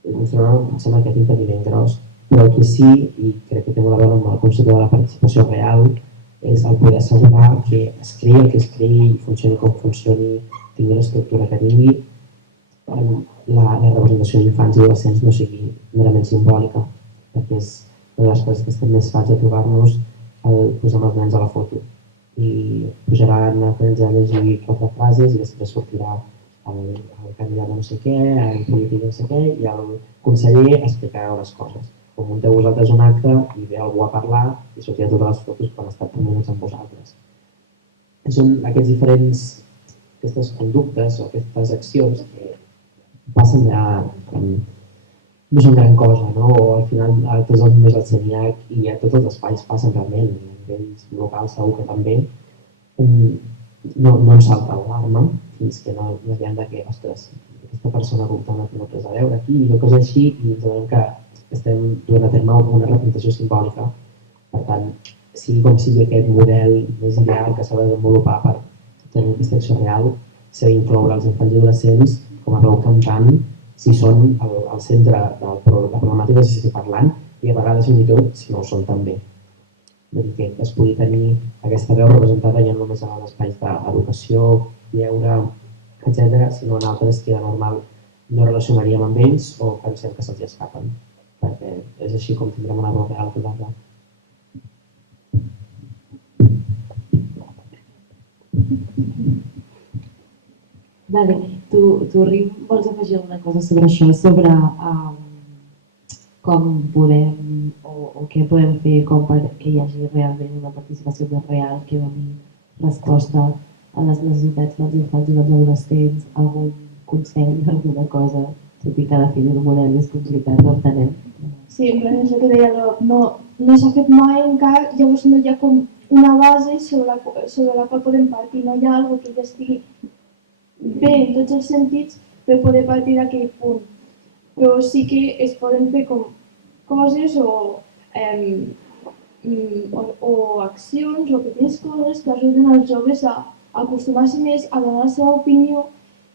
ens trobem, em sembla, aquest impediment gros. Però el que sí, i crec que té molt a veure amb el concepte de la participació real, és el poder assegurar que es creï el que es creï, funcioni com funcioni, tingui l'estructura que tingui, la representació d'infants i adolescents no sigui merament simbòlica, perquè és una de les coses que estem més fats a trobar-nos posant els nens a la foto. I pujaran a fer-nos a llegir 4 frases i després sortirà el candidat de no sé què, el polític de no sé què, i el conseller explicarà unes coses. Com munteu vosaltres un acte i ve algú a parlar i sortirà totes les fotos quan ha estat 3 minuts amb vosaltres. Són aquestes conductes o aquestes accions que passen ja, no són gran cosa, no? O al final tots els membres del CENIAC i a tots els espais passen realment, a nivells locals segur que també, no ens salta l'alarma fins que no veiem que, ostres, aquesta persona comptava que no té res a veure aquí i coses així i ens donem que estem duent a terme una representació simbòlica. Per tant, sigui com sigui aquest model més ideal que s'ha de desenvolupar per tenir aquesta acció real, s'ha d'incloure els infants i adolescents com a veu cantant si són al centre de la problemàtica que s'estigui parlant i a vegades fins i tot si no ho són també. Vull dir que es pugui tenir aquesta veu representada ja no només en els espais d'educació, lleure, etc., sinó en altres que de normal no relacionaríem amb ells o pensem que se'ls escapen, perquè és així com tindrem una veu real total. Vale, tu Rim, vols afegir alguna cosa sobre això, sobre com podem o què podem fer com perquè hi hagi realment una participació més real que doni resposta a les necessitats dels infants i dels adolescents, algun consell, alguna cosa, tot i que definir el model és complicat, no entenem. Sí, en plan, és el que deia, no s'ha fet mai encara, llavors no hi ha com una base sobre la qual podem partir, no hi ha alguna que ja estigui bé en tots els sentits per poder partir d'aquell punt. Però sí que es poden fer com coses o accions o petites coses que ajuden als joves a acostumar-se més a donar la seva opinió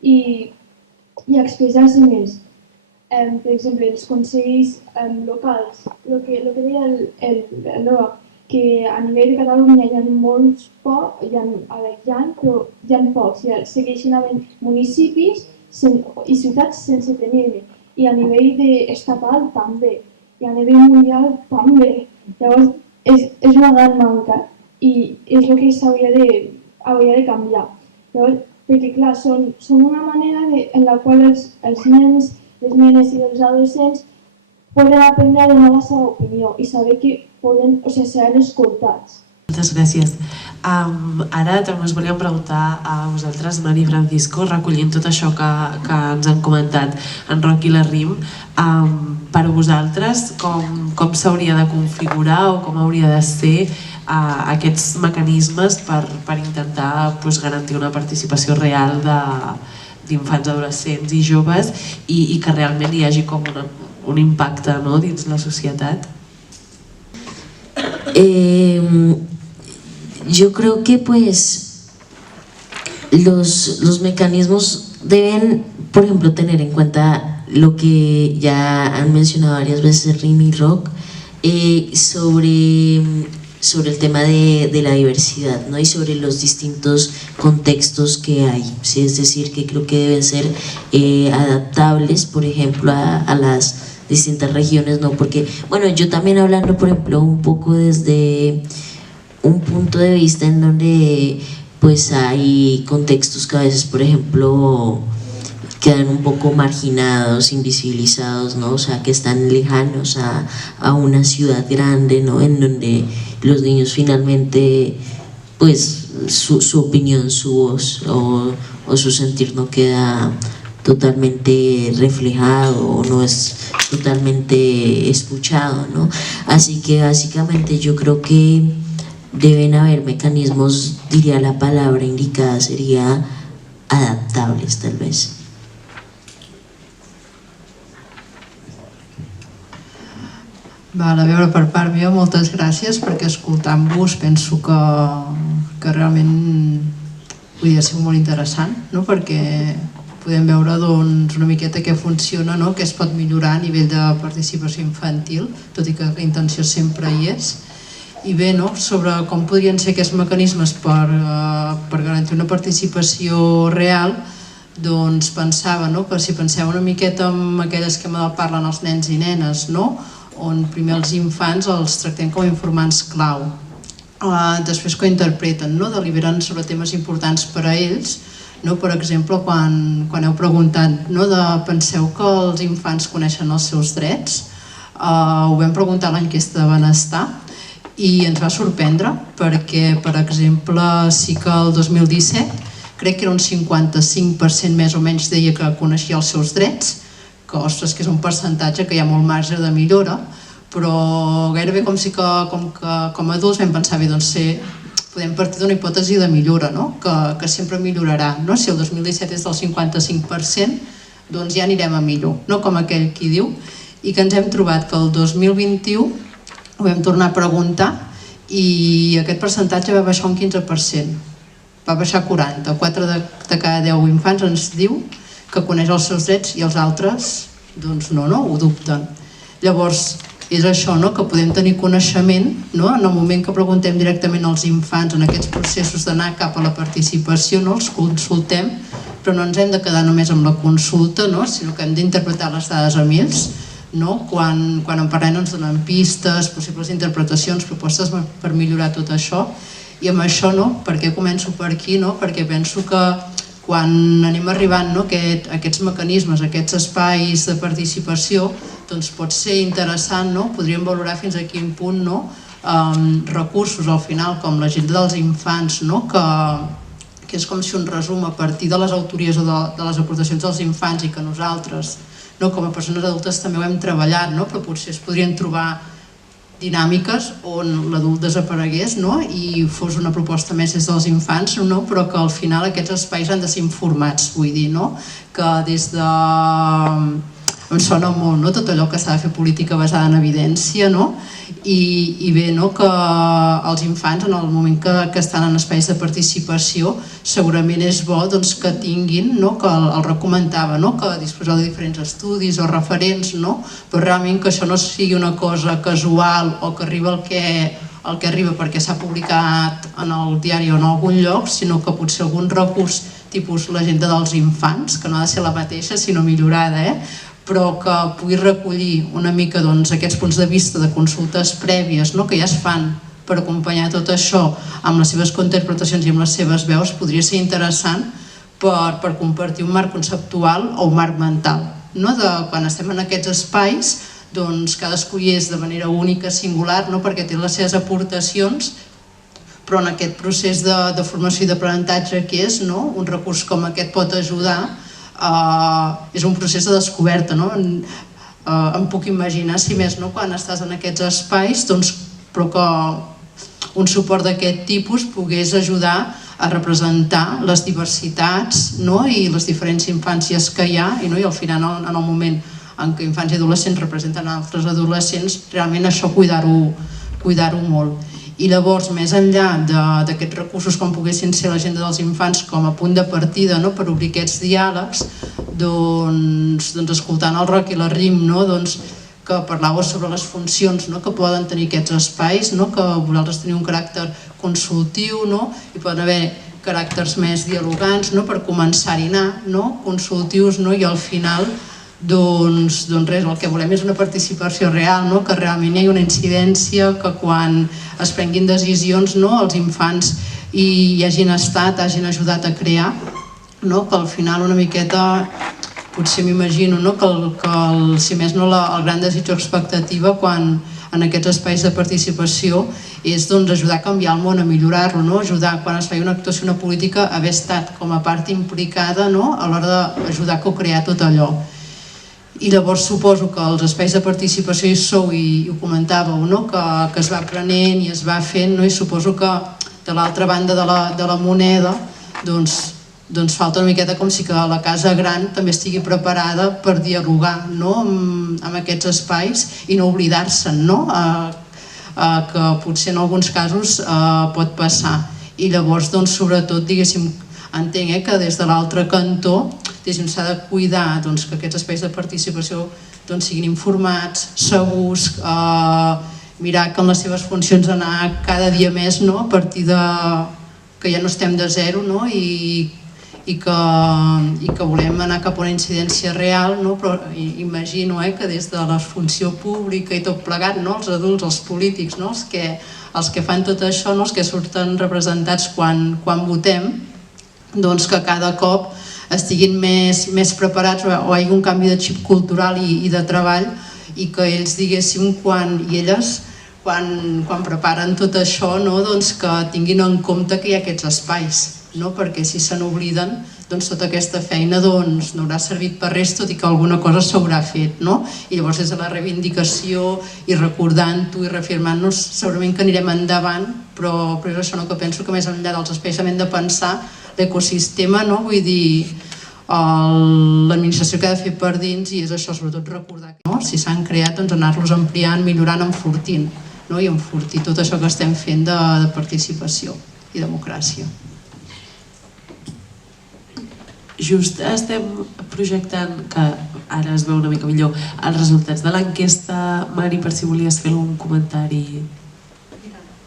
i a expressar-se més. Per exemple, els consells locals, el que deia el Roc, que a nivell de Catalunya hi ha molts pocs, però hi ha pocs, segueixen havent municipis i ciutats sense tenir-ne, i a nivell estatal també, i a nivell mundial també. Llavors, és una gran manca i és el que s'hauria de canviar. Llavors, perquè clar, són una manera en la qual els nens, les nenes i els adolescents poden aprendre a donar la seva opinió i saber que seran escoltats. Moltes gràcies. Ara també us volíem preguntar a vosaltres, Mari i Francisco, recollint tot això que ens han comentat en Roc i la Rim, per vosaltres com s'hauria de configurar o com hauria de ser aquests mecanismes per intentar garantir una participació real d'infants, adolescents i joves i que realment hi hagi com un impacte dins la societat? Yo creo que los mecanismos deben, por ejemplo, tener en cuenta lo que ya han mencionado varias veces Rim y Roc sobre el tema de la diversidad, ¿no? Y sobre los distintos contextos que hay, ¿sí? Es decir, que creo que deben ser adaptables, por ejemplo, a las distintas regiones, ¿no? Porque, bueno, yo también hablando, por ejemplo, un poco desde un punto de vista en donde pues hay contextos que a veces, por ejemplo, quedan un poco marginados, invisibilizados, ¿no? O sea, que están lejanos a una ciudad grande, ¿no? En donde los niños finalmente, pues, su opinión, su voz o su sentir no queda totalmente reflejado o no es totalmente escuchado, ¿no? Así que básicamente yo creo que deben haber mecanismos, diría la palabra indicada sería adaptables tal vez. A veure, per part meva, moltes gràcies, perquè escoltant-vos penso que realment podria ser molt interessant, no? Perquè podem veure una miqueta què funciona, no? Què es pot millorar a nivell de participació infantil, tot i que la intenció sempre hi és. I bé, sobre com podrien ser aquests mecanismes per garantir una participació real, doncs pensava que si penseu una miqueta en aquell esquema del parlen els nens i nenes, on primer els infants els tractem com a informants clau, després que ho interpreten, deliberen sobre temes importants per a ells. Per exemple, quan heu preguntat, penseu que els infants coneixen els seus drets? Ho vam preguntar a l'enquesta de benestar i ens va sorprendre perquè, per exemple, sí que el 2017 crec que era un 55% més o menys deia que coneixia els seus drets, que ostres, que és un percentatge que hi ha molt marge de millora, però gairebé com si com a adults vam pensar, bé, doncs podem partir d'una hipòtesi de millora, que sempre millorarà. Si el 2017 és del 55%, doncs ja anirem a millor, com aquell qui diu, i que ens hem trobat que el 2021 ho vam tornar a preguntar i aquest percentatge va baixar un 15%, va baixar a 40. 4 de cada 10 infants ens diu que coneix els seus drets i els altres doncs no, ho dubten. Llavors, és això, que podem tenir coneixement en el moment que preguntem directament als infants en aquests processos d'anar cap a la participació, els consultem, però no ens hem de quedar només amb la consulta, sinó que hem d'interpretar les dades amb ells. Quan en parlem ens donen pistes, possibles interpretacions, propostes per millorar tot això, i amb això, per què començo per aquí? Perquè penso que quan anem arribant a aquests mecanismes, a aquests espais de participació, doncs pot ser interessant, podríem valorar fins a quin punt recursos al final com l'agenda dels infants, que és com si un resum a partir de les autories o de les aportacions dels infants i que nosaltres, com a persones adultes també ho hem treballat, però potser es podrien trobar dinàmiques on l'adult desaparegués i fos una proposta més des dels infants, però que al final aquests espais han de ser informats, vull dir, que des de... Em sona molt tot allò que s'ha de fer política basada en evidència, i bé, que els infants en el moment que estan en espais de participació segurament és bo que tinguin, que el recomentava, que disposar de diferents estudis o referents, però realment que això no sigui una cosa casual o que arriba el que arriba perquè s'ha publicat en el diari o en algun lloc, sinó que potser algun recurs tipus l'agenda dels infants, que no ha de ser la mateixa sinó millorada, però que pugui recollir una mica aquests punts de vista de consultes prèvies que ja es fan per acompanyar tot això amb les seves interpretacions i amb les seves veus, podria ser interessant per compartir un marc conceptual o un marc mental. Quan estem en aquests espais, cadascú hi és de manera única, singular, perquè té les seves aportacions, però en aquest procés de formació i d'aprenentatge que és, un recurs com aquest pot ajudar. És un procés de descoberta, em puc imaginar, si més no, quan estàs en aquests espais, però que un suport d'aquest tipus pogués ajudar a representar les diversitats i les diferents infàncies que hi ha, i al final, en el moment en què infants i adolescents representen altres adolescents, realment això cuidar-ho molt. I llavors, més enllà d'aquests recursos com poguessin ser l'agenda dels infants com a punt de partida per obrir aquests diàlegs, escoltant el Roc i la Rim, que parlàveu sobre les funcions que poden tenir aquests espais, que vosaltres teniu un caràcter consultiu i poden haver caràcters més dialogants per començar-hi a anar, consultius, i al final res, el que volem és una participació real, que realment hi hagi una incidència, que quan es prenguin decisions els infants hi hagin estat, hagin ajudat a crear, que al final una miqueta, potser m'imagino que si més no el gran desig o expectativa quan en aquests espais de participació és ajudar a canviar el món, a millorar-lo, ajudar quan es fa una actuació, una política, haver estat com a part implicada a l'hora d'ajudar a co-crear tot allò. I llavors suposo que els espais de participació hi sou, i ho comentàveu, que es va aprenent i es va fent, i suposo que de l'altra banda de la moneda falta una miqueta com si que la casa gran també estigui preparada per dialogar amb aquests espais i no oblidar-se'n, que potser en alguns casos pot passar. I llavors, sobretot, diguéssim, entenc que des de l'altre cantó s'ha de cuidar que aquests espais de participació siguin informats, segurs, mirar que en les seves funcions anar cada dia més a partir que ja no estem de zero i que volem anar cap a una incidència real, però imagino que des de la funció pública i tot plegat, els adults, els polítics, els que fan tot això, els que surten representats quan votem, que cada cop estiguin més preparats o hi hagi un canvi de xip cultural i de treball, i que ells, diguéssim, i elles, quan preparen tot això, que tinguin en compte que hi ha aquests espais, perquè si se n'obliden, tota aquesta feina no haurà servit per res, tot i que alguna cosa s'haurà fet. I llavors des de la reivindicació i recordant-ho i reafirmant-nos, segurament que anirem endavant, però és això que penso que més enllà dels espais hem de pensar l'ecosistema, vull dir, l'administració que ha de fer per dins, i és això, sobretot recordar que si s'han creat, anar-los ampliant, millorant, enfortint, i enfortir tot això que estem fent de participació i democràcia. Just estem projectant, que ara es veu una mica millor, els resultats de l'enquesta. Mari, per si volies fer un comentari.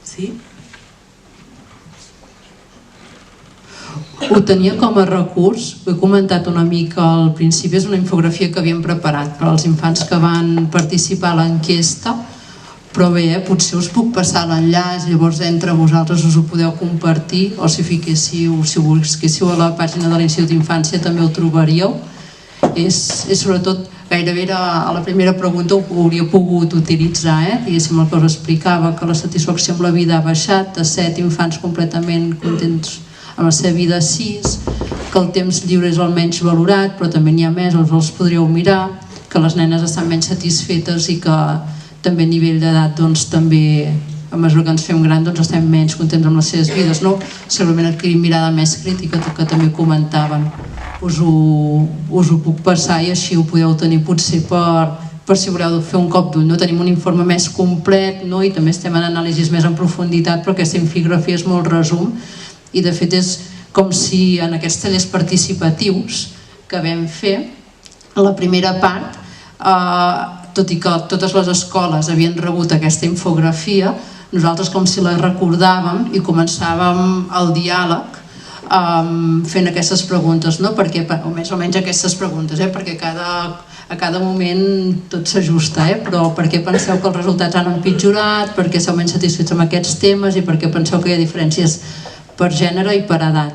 Sí? Ho tenia com a recurs, ho he comentat una mica al principi, és una infografia que havíem preparat per als infants que van participar a l'enquesta, però bé, potser us puc passar l'enllaç, llavors entre vosaltres us ho podeu compartir, o si busquéssiu a la pàgina de l'Institut d'Infància també ho trobaríeu. És sobretot, gairebé a la primera pregunta ho hauria pogut utilitzar, diguéssim el que us explicava, que la satisfacció amb la vida ha baixat de 7 infants completament contents en la seva vida 6, que el temps lliure és el menys valorat, però també n'hi ha més, els podríeu mirar, que les nenes estan menys satisfetes i que també a nivell d'edat també a mesura que ens fem gran estem menys contents amb les seves vides, no? Segurament adquirir mirada més crítica que també comentaven. Us ho puc passar i així ho podeu tenir potser per si voleu fer un cop d'ull. Tenim un informe més complet i també estem en anàlisis més en profunditat, però aquesta infografia és molt resum i de fet és com si en aquests tallers participatius que vam fer, la primera part, tot i que totes les escoles havien rebut aquesta infografia, nosaltres com si la recordàvem i començàvem el diàleg fent aquestes preguntes, o més o menys aquestes preguntes, perquè a cada moment tot s'ajusta, però per què penseu que els resultats han empitjorat, per què sou menys satisfets amb aquests temes i per què penseu que hi ha diferències per gènere i per edat.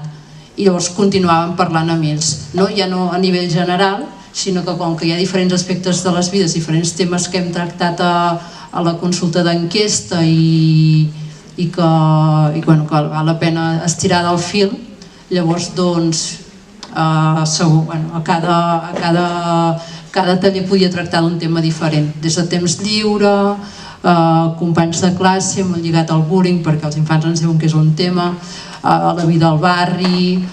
I llavors continuàvem parlant amb ells, ja no a nivell general, sinó que com que hi ha diferents aspectes de les vides, diferents temes que hem tractat a la consulta d'enquesta i que val la pena estirar del fil, llavors a cada taller podia tractar d'un tema diferent, des de temps lliure, companys de classe, molt lligat al bullying perquè els infants ens diuen que és un tema, la vida al barri,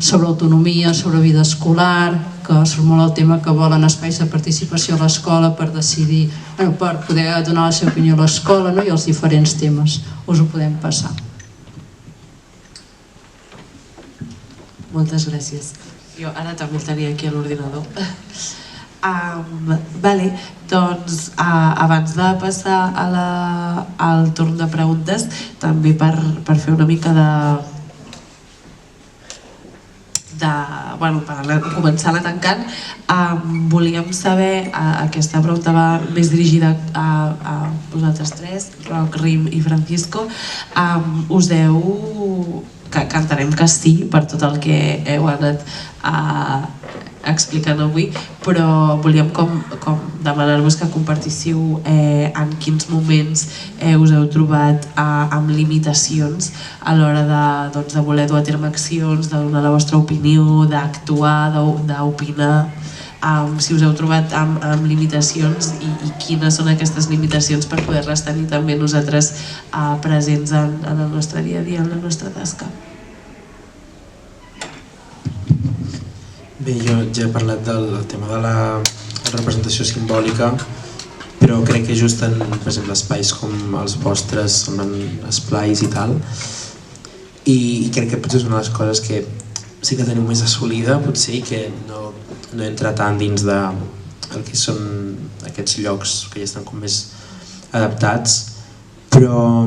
sobre autonomia, sobre vida escolar, que surt molt el tema que volen espais de participació a l'escola per decidir, per poder donar la seva opinió a l'escola i els diferents temes. Us ho podem passar. Moltes gràcies. Jo ara també el tenia aquí a l'ordinador. Doncs abans de passar al torn de preguntes, també per fer una mica per començar a tancant, volíem saber, aquesta pregunta va més dirigida a vosaltres tres, Roc, Rim i Francisco, que entenem que sí per tot el que heu anat explicant avui, però volíem com demanar-vos que compartíssiu en quins moments us heu trobat amb limitacions a l'hora de voler dur a terme accions, de donar la vostra opinió, d'actuar, d'opinar, si us heu trobat amb limitacions i quines són aquestes limitacions per poder-les tenir també nosaltres presents en el nostre dia a dia, en la nostra tasca. Bé, jo ja he parlat del tema de la representació simbòlica, però crec que just en, per exemple, espais com els vostres, en esplais i tal, i crec que potser és una de les coses que sí que teniu més assolida, potser, i que no entra tant dins del que són aquests llocs que ja estan com més adaptats, però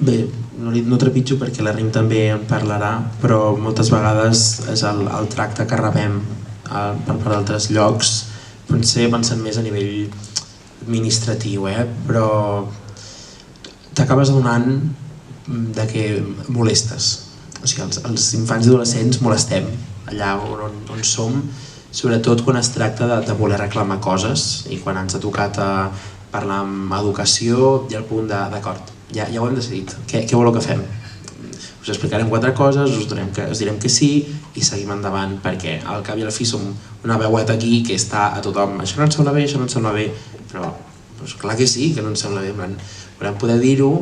bé, no trepitjo perquè la Rim també en parlarà, però moltes vegades és el tracte que rebem per part d'altres llocs, potser pensant més a nivell administratiu, però t'acabes adonant de que molestes. O sigui, els infants i adolescents molestem allà on som, sobretot quan es tracta de voler reclamar coses i quan ens ha tocat parlar amb educació i al punt d'acord, ja ho hem decidit, què voleu que fem? Us explicarem 4 coses, us direm que sí i seguim endavant, perquè al cap i a la fi som una veueta aquí que està a tothom, això no ens sembla bé, això no ens sembla bé, però clar que sí, que no ens sembla bé, volem poder dir-ho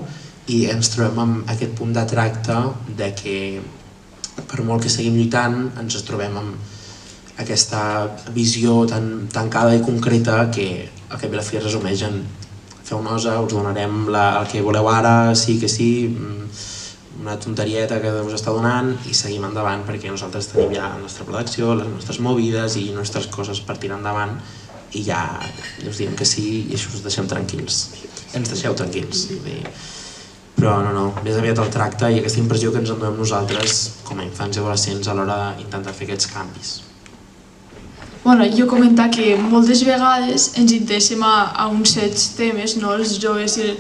i ens trobem amb aquest punt de tracte de que per molt que seguim lluitant ens trobem amb aquesta visió tan tancada i concreta que al cap i a la fi es resumeix en feu nosa, us donarem el que voleu ara, sí que sí, una tonterieta que us està donant i seguim endavant perquè nosaltres tenim ja la nostra producció, les nostres movides i les nostres coses per tirar endavant i ja us diem que sí i això us deixem tranquils. Ens deixeu tranquils. Però no, més aviat el tracte i aquesta impressió que ens en donem nosaltres com a infants i adolescents a l'hora d'intentar fer aquests canvis. Jo comentar que moltes vegades ens interessem a uns certs temes, els joves i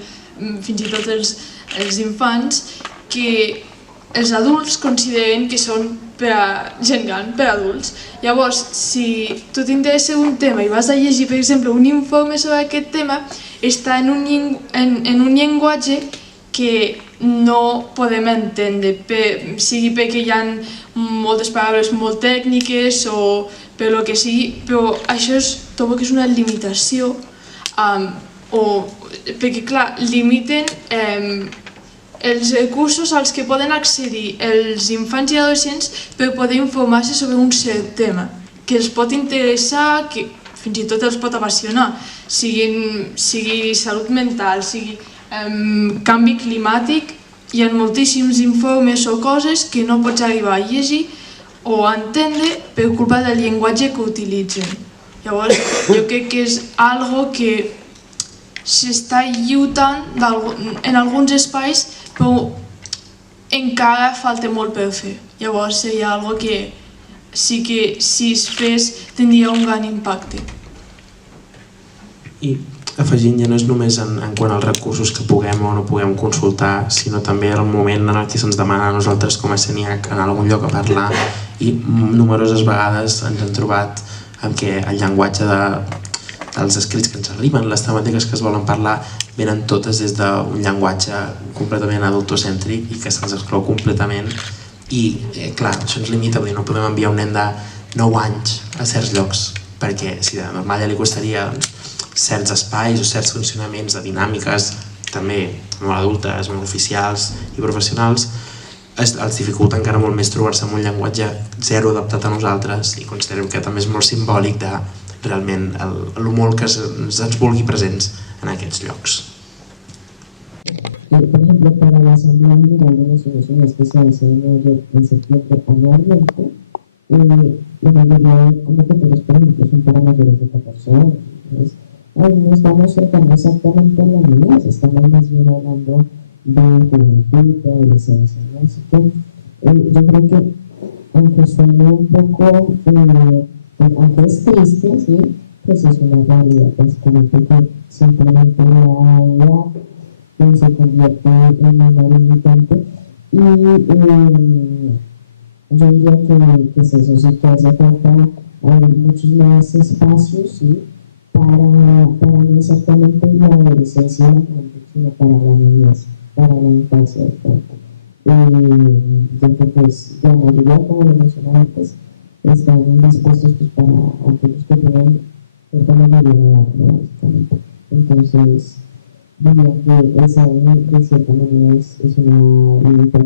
fins i tot els infants, que els adults consideren que són per a gent gran, per a adults. Llavors, si tu t'interessa un tema i vas a llegir, per exemple, un informe sobre aquest tema, està en un llenguatge que no podem entendre, sigui perquè hi ha moltes paraules molt tècniques o per el que sigui, però això trobo que és una limitació, perquè clar, limiten els recursos als que poden accedir els infants i adolescents per poder informar-se sobre un cert tema, que els pot interessar, que fins i tot els pot apassionar, sigui salut mental, sigui canvi climàtic. Hi ha moltíssims informes o coses que no pots arribar a llegir o a entendre per culpa del llenguatge que utilitzen. Llavors, jo crec que és algo que s'està lluitant en alguns espais, però encara falta molt per fer. Llavors, seria algo que sí que si es fes tindria un gran impacte. I afegint, ja no és només en quant als recursos que puguem o no puguem consultar, sinó també el moment en el que se'ns demana a nosaltres com a CENIAC anar a algun lloc a parlar, i numeroses vegades ens hem trobat amb que el llenguatge dels escrits que ens arriben, les temàtiques que es volen parlar, venen totes des d'un llenguatge completament adultocèntric i que se'ns exclou completament. I clar, això ens limita, no podem enviar un nen de 9 anys a certs llocs, perquè si de normal ja li costaria certs espais o certs funcionaments de dinàmiques també molt adultes, molt oficials i professionals, els dificulta encara molt més trobar-se amb un llenguatge zero adaptat a nosaltres, i considerem que també és molt simbòlic de realment el molt que ens vulgui presents en aquests llocs. Por ejemplo, para la Asamblea General de Naciones Unidas que se hace en Nueva York en septiembre anualmente, la mayoría de convocatorias, por ejemplo, son para mayores de 14 años. Entonces, no estamos tratando exactamente en la niñez, estamos más bien hablando de juventud, de adolescencia, ¿no? Así que yo creo que, aunque suene un poco, aunque es triste, ¿sí? Pues es una realidad, básicamente, que simplemente la edad se convierte en una limitante. Y yo diría que es eso, sí que hace falta muchos más espacios, ¿sí? Para no exactamente la adolescencia y la juventud, sino para la niñez, para la infancia. Ya que pues la mayoría, como lo mencionaba antes, están dispuestos pues, para aquellos que tienen cierta mayoría de edad, ¿no? Básicamente. Entonces, diría que esa de cierta manera es una limitación.